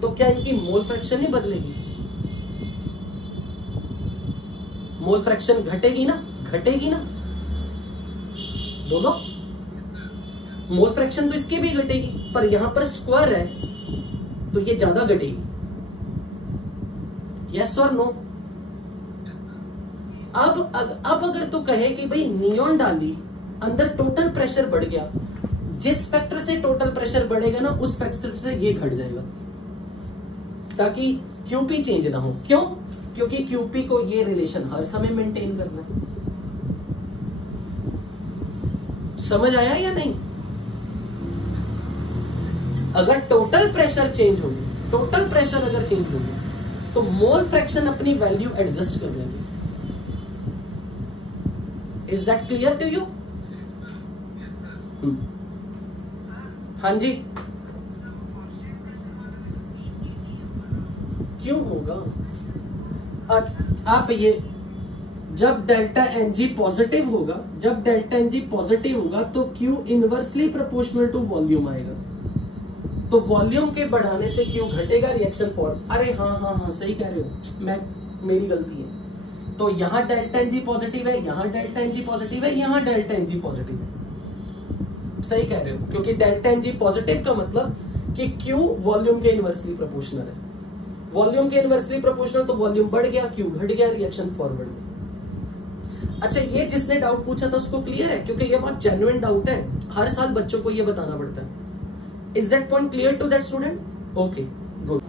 तो क्या इनकी मोल फ्रैक्शन ही बदलेगी? मोल फ्रैक्शन घटेगी ना? बोलो। मोल फ्रैक्शन तो इसकी भी घटेगी, पर यहां पर स्क्वायर है तो ये ज्यादा घटेगी। यस और नो? अब अगर तो कहे कि भाई नियॉन डाली, अंदर टोटल प्रेशर बढ़ गया, जिस फैक्टर से टोटल प्रेशर बढ़ेगा ना उस फैक्टर से ये घट जाएगा, ताकि क्यूपी चेंज ना हो। क्यों? क्योंकि क्यूपी को ये रिलेशन हर समय मेंटेन करना है। समझ आया या नहीं? अगर टोटल प्रेशर चेंज होगी, टोटल प्रेशर अगर चेंज होगी तो मोल फ्रैक्शन अपनी वैल्यू एडजस्ट कर लेंगे। Is that clear to you? हाँ जी। क्यों होगा? आप ये, जब डेल्टा एन जी पॉजिटिव होगा, तो Q inversely proportional to volume आएगा, तो वॉल्यूम के बढ़ाने से क्यू घटेगा, रिएक्शन फॉर्म। अरे हाँ सही कह रहे हो, मेरी गलती है। तो यहां डेल्टा एन जी पॉजिटिव है, यहां डेल्टा एन जी पॉजिटिव है, यहां डेल्टा एन जी पॉजिटिव है, सही कह रहे हो, क्योंकि डेल्टा एन जी पॉजिटिव का मतलब कि क्यू वॉल्यूम के इनवर्सली प्रोपोर्शनल है। वॉल्यूम के इनवर्सली प्रोपोर्शनल तो वॉल्यूम बढ़ गया, क्यू घट गया, रिएक्शन फॉरवर्ड में। अच्छा, ये जिसने डाउट पूछा था उसको क्लियर है, क्योंकि ये बहुत जेन्युइन डाउट है, हर साल बच्चों को ये बताना पड़ता है। Is that point clear to that student? Okay, good.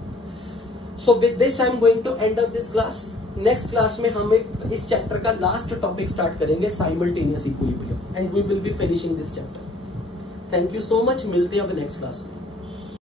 So with this I am going to end up this class. Next class में हम एक इस चैप्टर का लास्ट टॉपिक स्टार्ट करेंगे, simultaneous equilibrium, and we will be finishing this chapter. Thank you so much, मिलते हैं अब next class में।